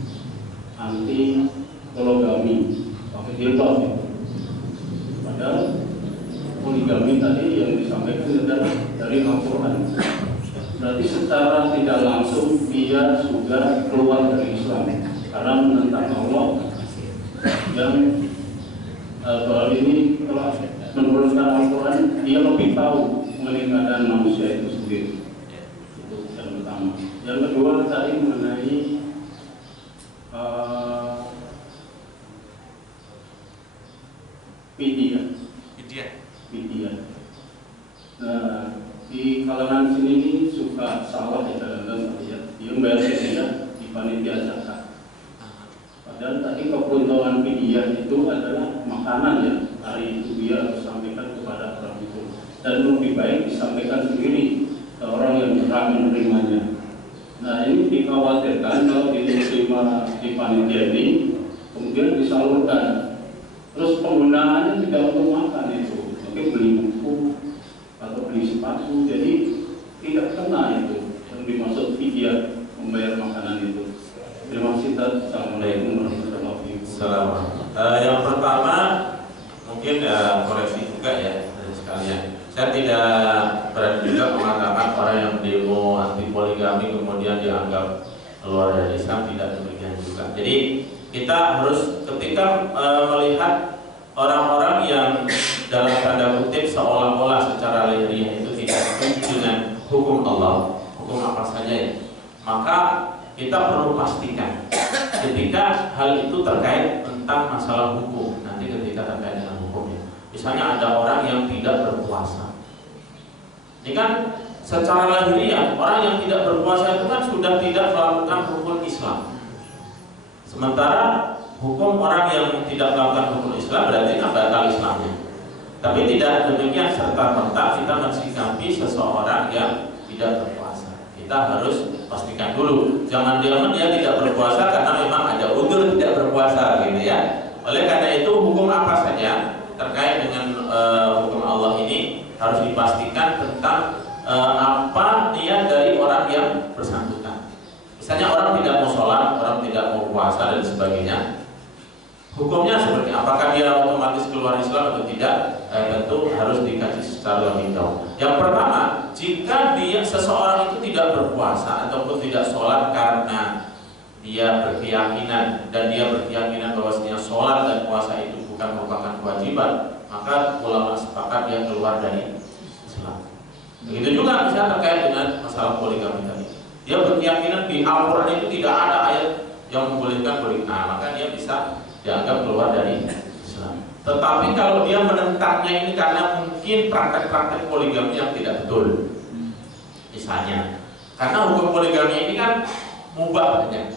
anti poligami pakai jilbab, ya. Padahal poligami tadi yang disampaikan adalah dari Al-Quran. berarti secara tidak langsung dia sudah keluar dari Islam karena menentang Allah yang soal ini telah menurunkan Al-Quran. Dia lebih tahu mengenai keadaan manusia itu sendiri. Itu yang pertama. Yang kedua tadi mengenai Widya. Nah, di kalangan sini ini suka salah ya kadang-kadang ya. Dia membayar fidyah di panitia zakat. Padahal tadi keberuntungan fidyah itu adalah makanan ya. Hari itu dia harus sampaikan kepada orang itu. Dan lebih baik disampaikan sendiri ke orang yang berhak menerimanya. Nah, ini dikhawatirkan kalau diterima di panitia ini kemudian disalurkan. Terus penggunaannya tidak untuk makan itu, mungkin beli buku atau beli sepatu, jadi tidak kena itu yang dimaksud fidyah membayar makanan itu. Terima kasih. Assalamualaikum warahmatullahi wabarakatuh. Yang pertama mungkin koreksi juga ya dari sekalian. Saya tidak berani juga mengatakan orang yang demo anti poligami kemudian dianggap keluar dari Islam, tidak demikian juga. Jadi kita harus ketika melihat orang-orang yang dalam tanda kutip seolah-olah secara lahiriah itu tidak setuju dengan hukum Allah, hukum apa saja ya, maka kita perlu pastikan ketika hal itu terkait tentang masalah hukum, nanti ketika terkait dengan hukumnya. Misalnya ada orang yang tidak berpuasa, ini kan secara lahiriah orang yang tidak berpuasa itu kan sudah tidak melakukan rukun Islam. Sementara hukum orang yang tidak melakukan hukum Islam berarti kan batal Islamnya. Tapi tidak demikian serta-merta kita mensikapi seseorang yang tidak berpuasa. Kita harus pastikan dulu, jangan-jangan dia tidak berpuasa karena memang ada udzur tidak berpuasa gitu ya. Oleh karena itu hukum apa saja terkait dengan hukum Allah ini harus dipastikan tentang apa niat dari orang yang bersangkutan. Misalnya orang tidak mau sholat, orang tidak mau puasa dan sebagainya, hukumnya seperti apakah dia otomatis keluar Islam atau tidak? Tentu harus dikaji secara lebih jauh. Yang pertama, jika dia seseorang itu tidak berpuasa ataupun tidak sholat karena dia berkeyakinan dan dia berkeyakinan bahwasanya sholat dan puasa itu bukan merupakan kewajiban, maka ulama sepakat dia keluar dari Islam. Begitu juga misalnya terkait dengan masalah poligami tadi. Dia berkeyakinan di Al-Quran itu tidak ada ayat yang membolehkan poligami, maka dia bisa dianggap keluar dari Islam. Tetapi kalau dia menentangnya ini karena mungkin praktek-praktek poligami yang tidak betul, misalnya karena hukum poligami ini kan mubah saja,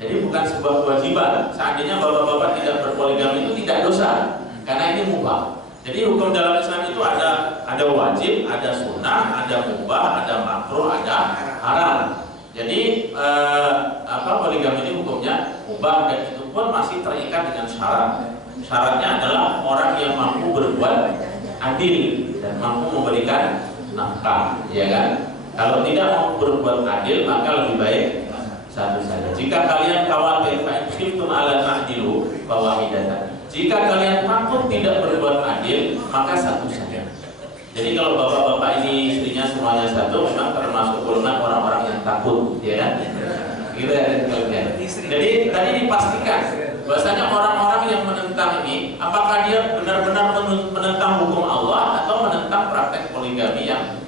jadi bukan sebuah kewajiban. Seandainya bapak-bapak tidak berpoligami itu tidak dosa, karena ini mubah. Jadi hukum dalam Islam itu ada wajib, ada sunnah, ada mubah, ada makruh, ada haram. Jadi poligami ini hukumnya mubah dan itu pun masih terikat dengan syarat. Syaratnya adalah orang yang mampu berbuat adil dan mampu memberikan nafkah, ya kan? Kalau tidak mampu berbuat adil maka lebih baik satu saja. Jika kalian khawatir fa'intum ala ta'dilu fawahidatan. Jika kalian takut tidak berbuat adil maka satu saja. Jadi kalau bapak-bapak ini istrinya semuanya satu, memang termasuk golongan orang-orang yang takut, ya kan? Gitu ya. Jadi tadi dipastikan bahwasanya orang-orang yang menentang ini, apakah dia benar-benar menentang hukum Allah atau menentang praktek poligami yang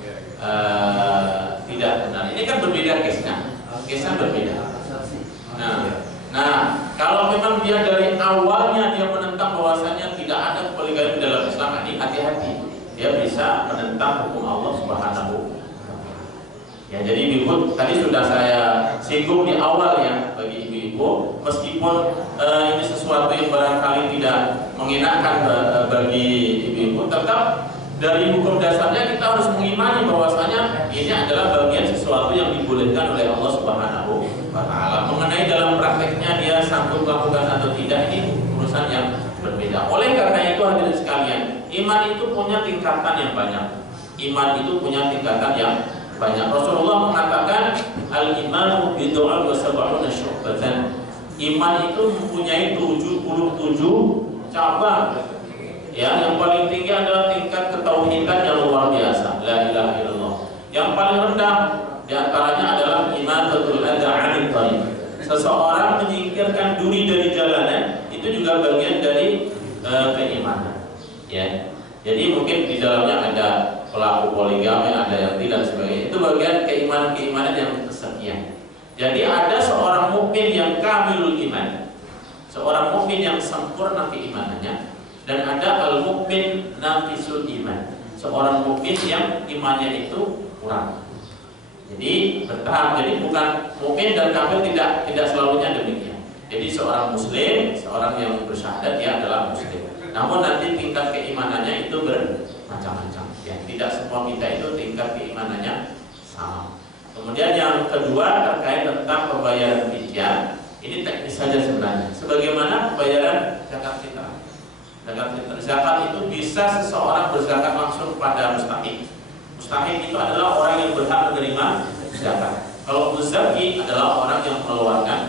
tidak benar. Ini kan berbeda kesnya berbeda. Nah, kalau memang dia dari awalnya dia menentang bahwasanya tidak ada poligami dalam Islam, ini hati-hati. Dia bisa menentang hukum Allah Subhanahu. Ya, jadi ibu tadi sudah saya singgung di awal ya, bagi ibu-ibu, meskipun ini sesuatu yang barangkali tidak mengenakan bagi ibu-ibu, tetap dari hukum dasarnya kita harus mengimani bahwasanya ini adalah bagian sesuatu yang dibolehkan oleh Allah Subhanahu wa Ta'ala. Mengenai dalam prakteknya dia sanggup melakukan atau tidak, ini urusan yang berbeda. Oleh karena itu hadirin sekalian, iman itu punya tingkatan yang banyak. Iman itu punya tingkatan yang banyak. Rasulullah mengatakan al-imanu bid'un wa sab'una syu'batan. Iman itu mempunyai 77 cabang. Ya, yang paling tinggi adalah tingkat ketauhidan yang luar biasa, la ilaha illallah. Yang paling rendah Di antaranya adalah imatatul adza 'anil thariq. Seseorang menyingkirkan duri dari jalanan, itu juga bagian dari keimanan. Ya. Jadi mungkin di dalamnya ada pelaku poligami, ada yang tidak sebagainya. Itu bagian keimanan yang kesekian. Jadi ada seorang mukmin yang kamilul iman, seorang mukmin yang sempurna keimanannya, dan ada al-mukmin naqisul iman, seorang mukmin yang imannya itu kurang. Jadi bertahap. Jadi bukan mukmin dan kafir, tidak selalunya demikian. Jadi seorang muslim, seorang yang bersyahadat dia adalah muslim. Namun nanti tingkat keimanannya itu bermacam-macam. Ya, tidak semua kita itu tingkat keimanannya sama. Kemudian yang kedua terkait tentang pembayaran fidyah. Ini teknis saja sebenarnya. Sebagaimana pembayaran zakat fitrah. Zakat itu bisa seseorang berzakat langsung pada mustahik. Mustahik itu adalah orang yang berhak menerima zakat. Kalau muzaki adalah orang yang mengeluarkan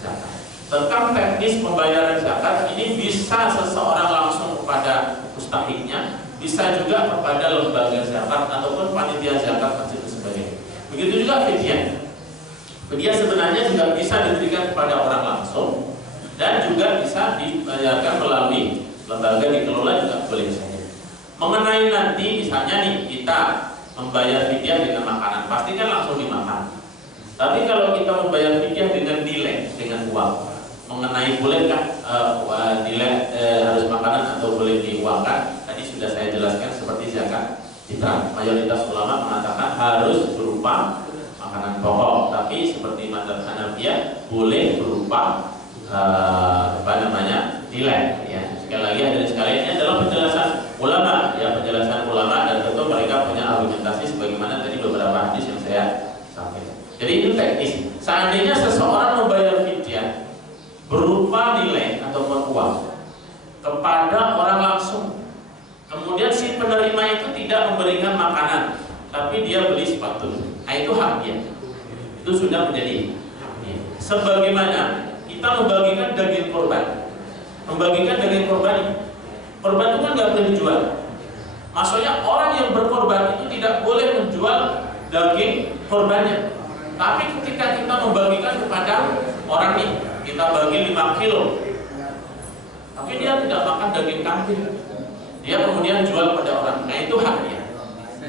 zakat. Tentang teknis pembayaran zakat ini bisa seseorang langsung kepada mustahiknya, bisa juga kepada lembaga zakat ataupun panitia zakat dan sebagainya. Begitu juga fidyah. Fidyah sebenarnya juga bisa diberikan kepada orang langsung dan juga bisa dibayarkan melalui lembaga dikelola juga boleh saja. Mengenai nanti misalnya nih kita membayar fidyah dengan makanan, pasti kan langsung dimakan. Tapi kalau kita membayar fidyah dengan nilai, dengan uang, mengenai bolehkah nilai harus makanan atau boleh diuangkan, tadi sudah saya jelaskan seperti zakat fitrah. Mayoritas ulama mengatakan harus berupa makanan pokok, tapi seperti mazhab Hanafiyah boleh berupa nilai. Ya. Sekali lagi hadirin sekalian, ini adalah penjelasan ulama, ya, penjelasan ulama, dan tentu mereka punya argumentasi sebagaimana tadi beberapa hadis yang saya sampaikan. Jadi itu teknis. Seandainya seseorang membayar fidyah berupa nilai ataupun uang kepada orang langsung, kemudian si penerima itu tidak memberikan makanan, tapi dia beli sepatu, nah itu hak dia. Itu sudah menjadi sebagaimana kita membagikan daging korban. Membagikan daging korban itu kan nggak boleh dijual. Maksudnya orang yang berkorban itu tidak boleh menjual daging korbannya. Tapi ketika kita membagikan kepada orang ini, kita bagi 5 kilo, tapi dia tidak makan daging kambing, dia kemudian jual pada orang, nah itu hak dia.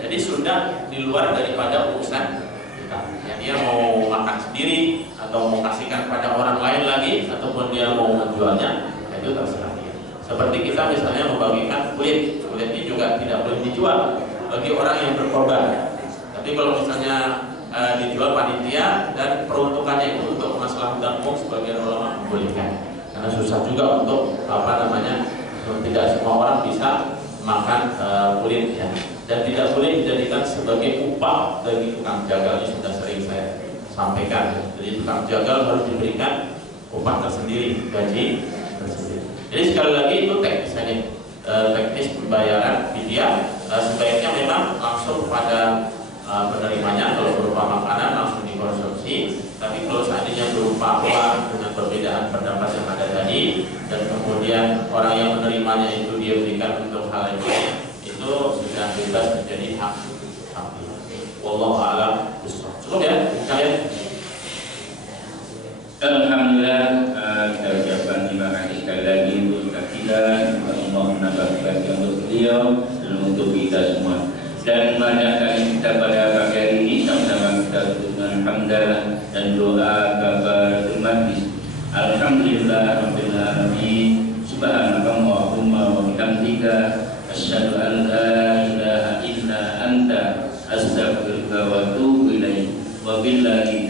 Jadi sudah di luar daripada urusan kita. Ya, dia mau makan sendiri atau mau kasihkan pada orang lain lagi, ataupun dia mau menjualnya, itu terserah dia. Seperti kita misalnya membagikan kulit ini juga tidak boleh dijual bagi orang yang berkorban. Tapi kalau misalnya dijual panitia dan peruntukannya itu untuk kemaslahatan umum, sebagian ulama membolehkan. Karena susah juga untuk tidak semua orang bisa makan kulit, ya. Dan tidak boleh dijadikan sebagai upah bagi tukang jagal. Ini sudah sering saya sampaikan. Jadi tukang jagal harus diberikan upah tersendiri, gaji tersendiri. Jadi sekali lagi itu teknis pembayaran fidyah. Sebaiknya memang langsung pada penerimanya. Kalau berupa makanan langsung dikonsumsi. Tapi kalau seandainya berupa uang dengan perbedaan pendapat yang ada tadi, dan kemudian orang yang menerimanya itu dia berikan untuk hal yang lain, itu sudah bebas menjadi hak dia. Wallahu a'lam bishawab. Cukup ya kalian. Alhamdulillah, kita ucapkan terima kasih sekali lagi untuk kita. Allah menambahkan untuk beliau dan untuk kita semua. Dan mengadakan kita pada pagi hari ini sama-sama kita tuturkan hamdalah dan doa kafaratul majlis. Alhamdulillah rabbil alamin. Subhanakallahumma wa bihamdika asyhadu an la ilaha illa anta astaghfiruka wa atubu ilaik. Wa billahi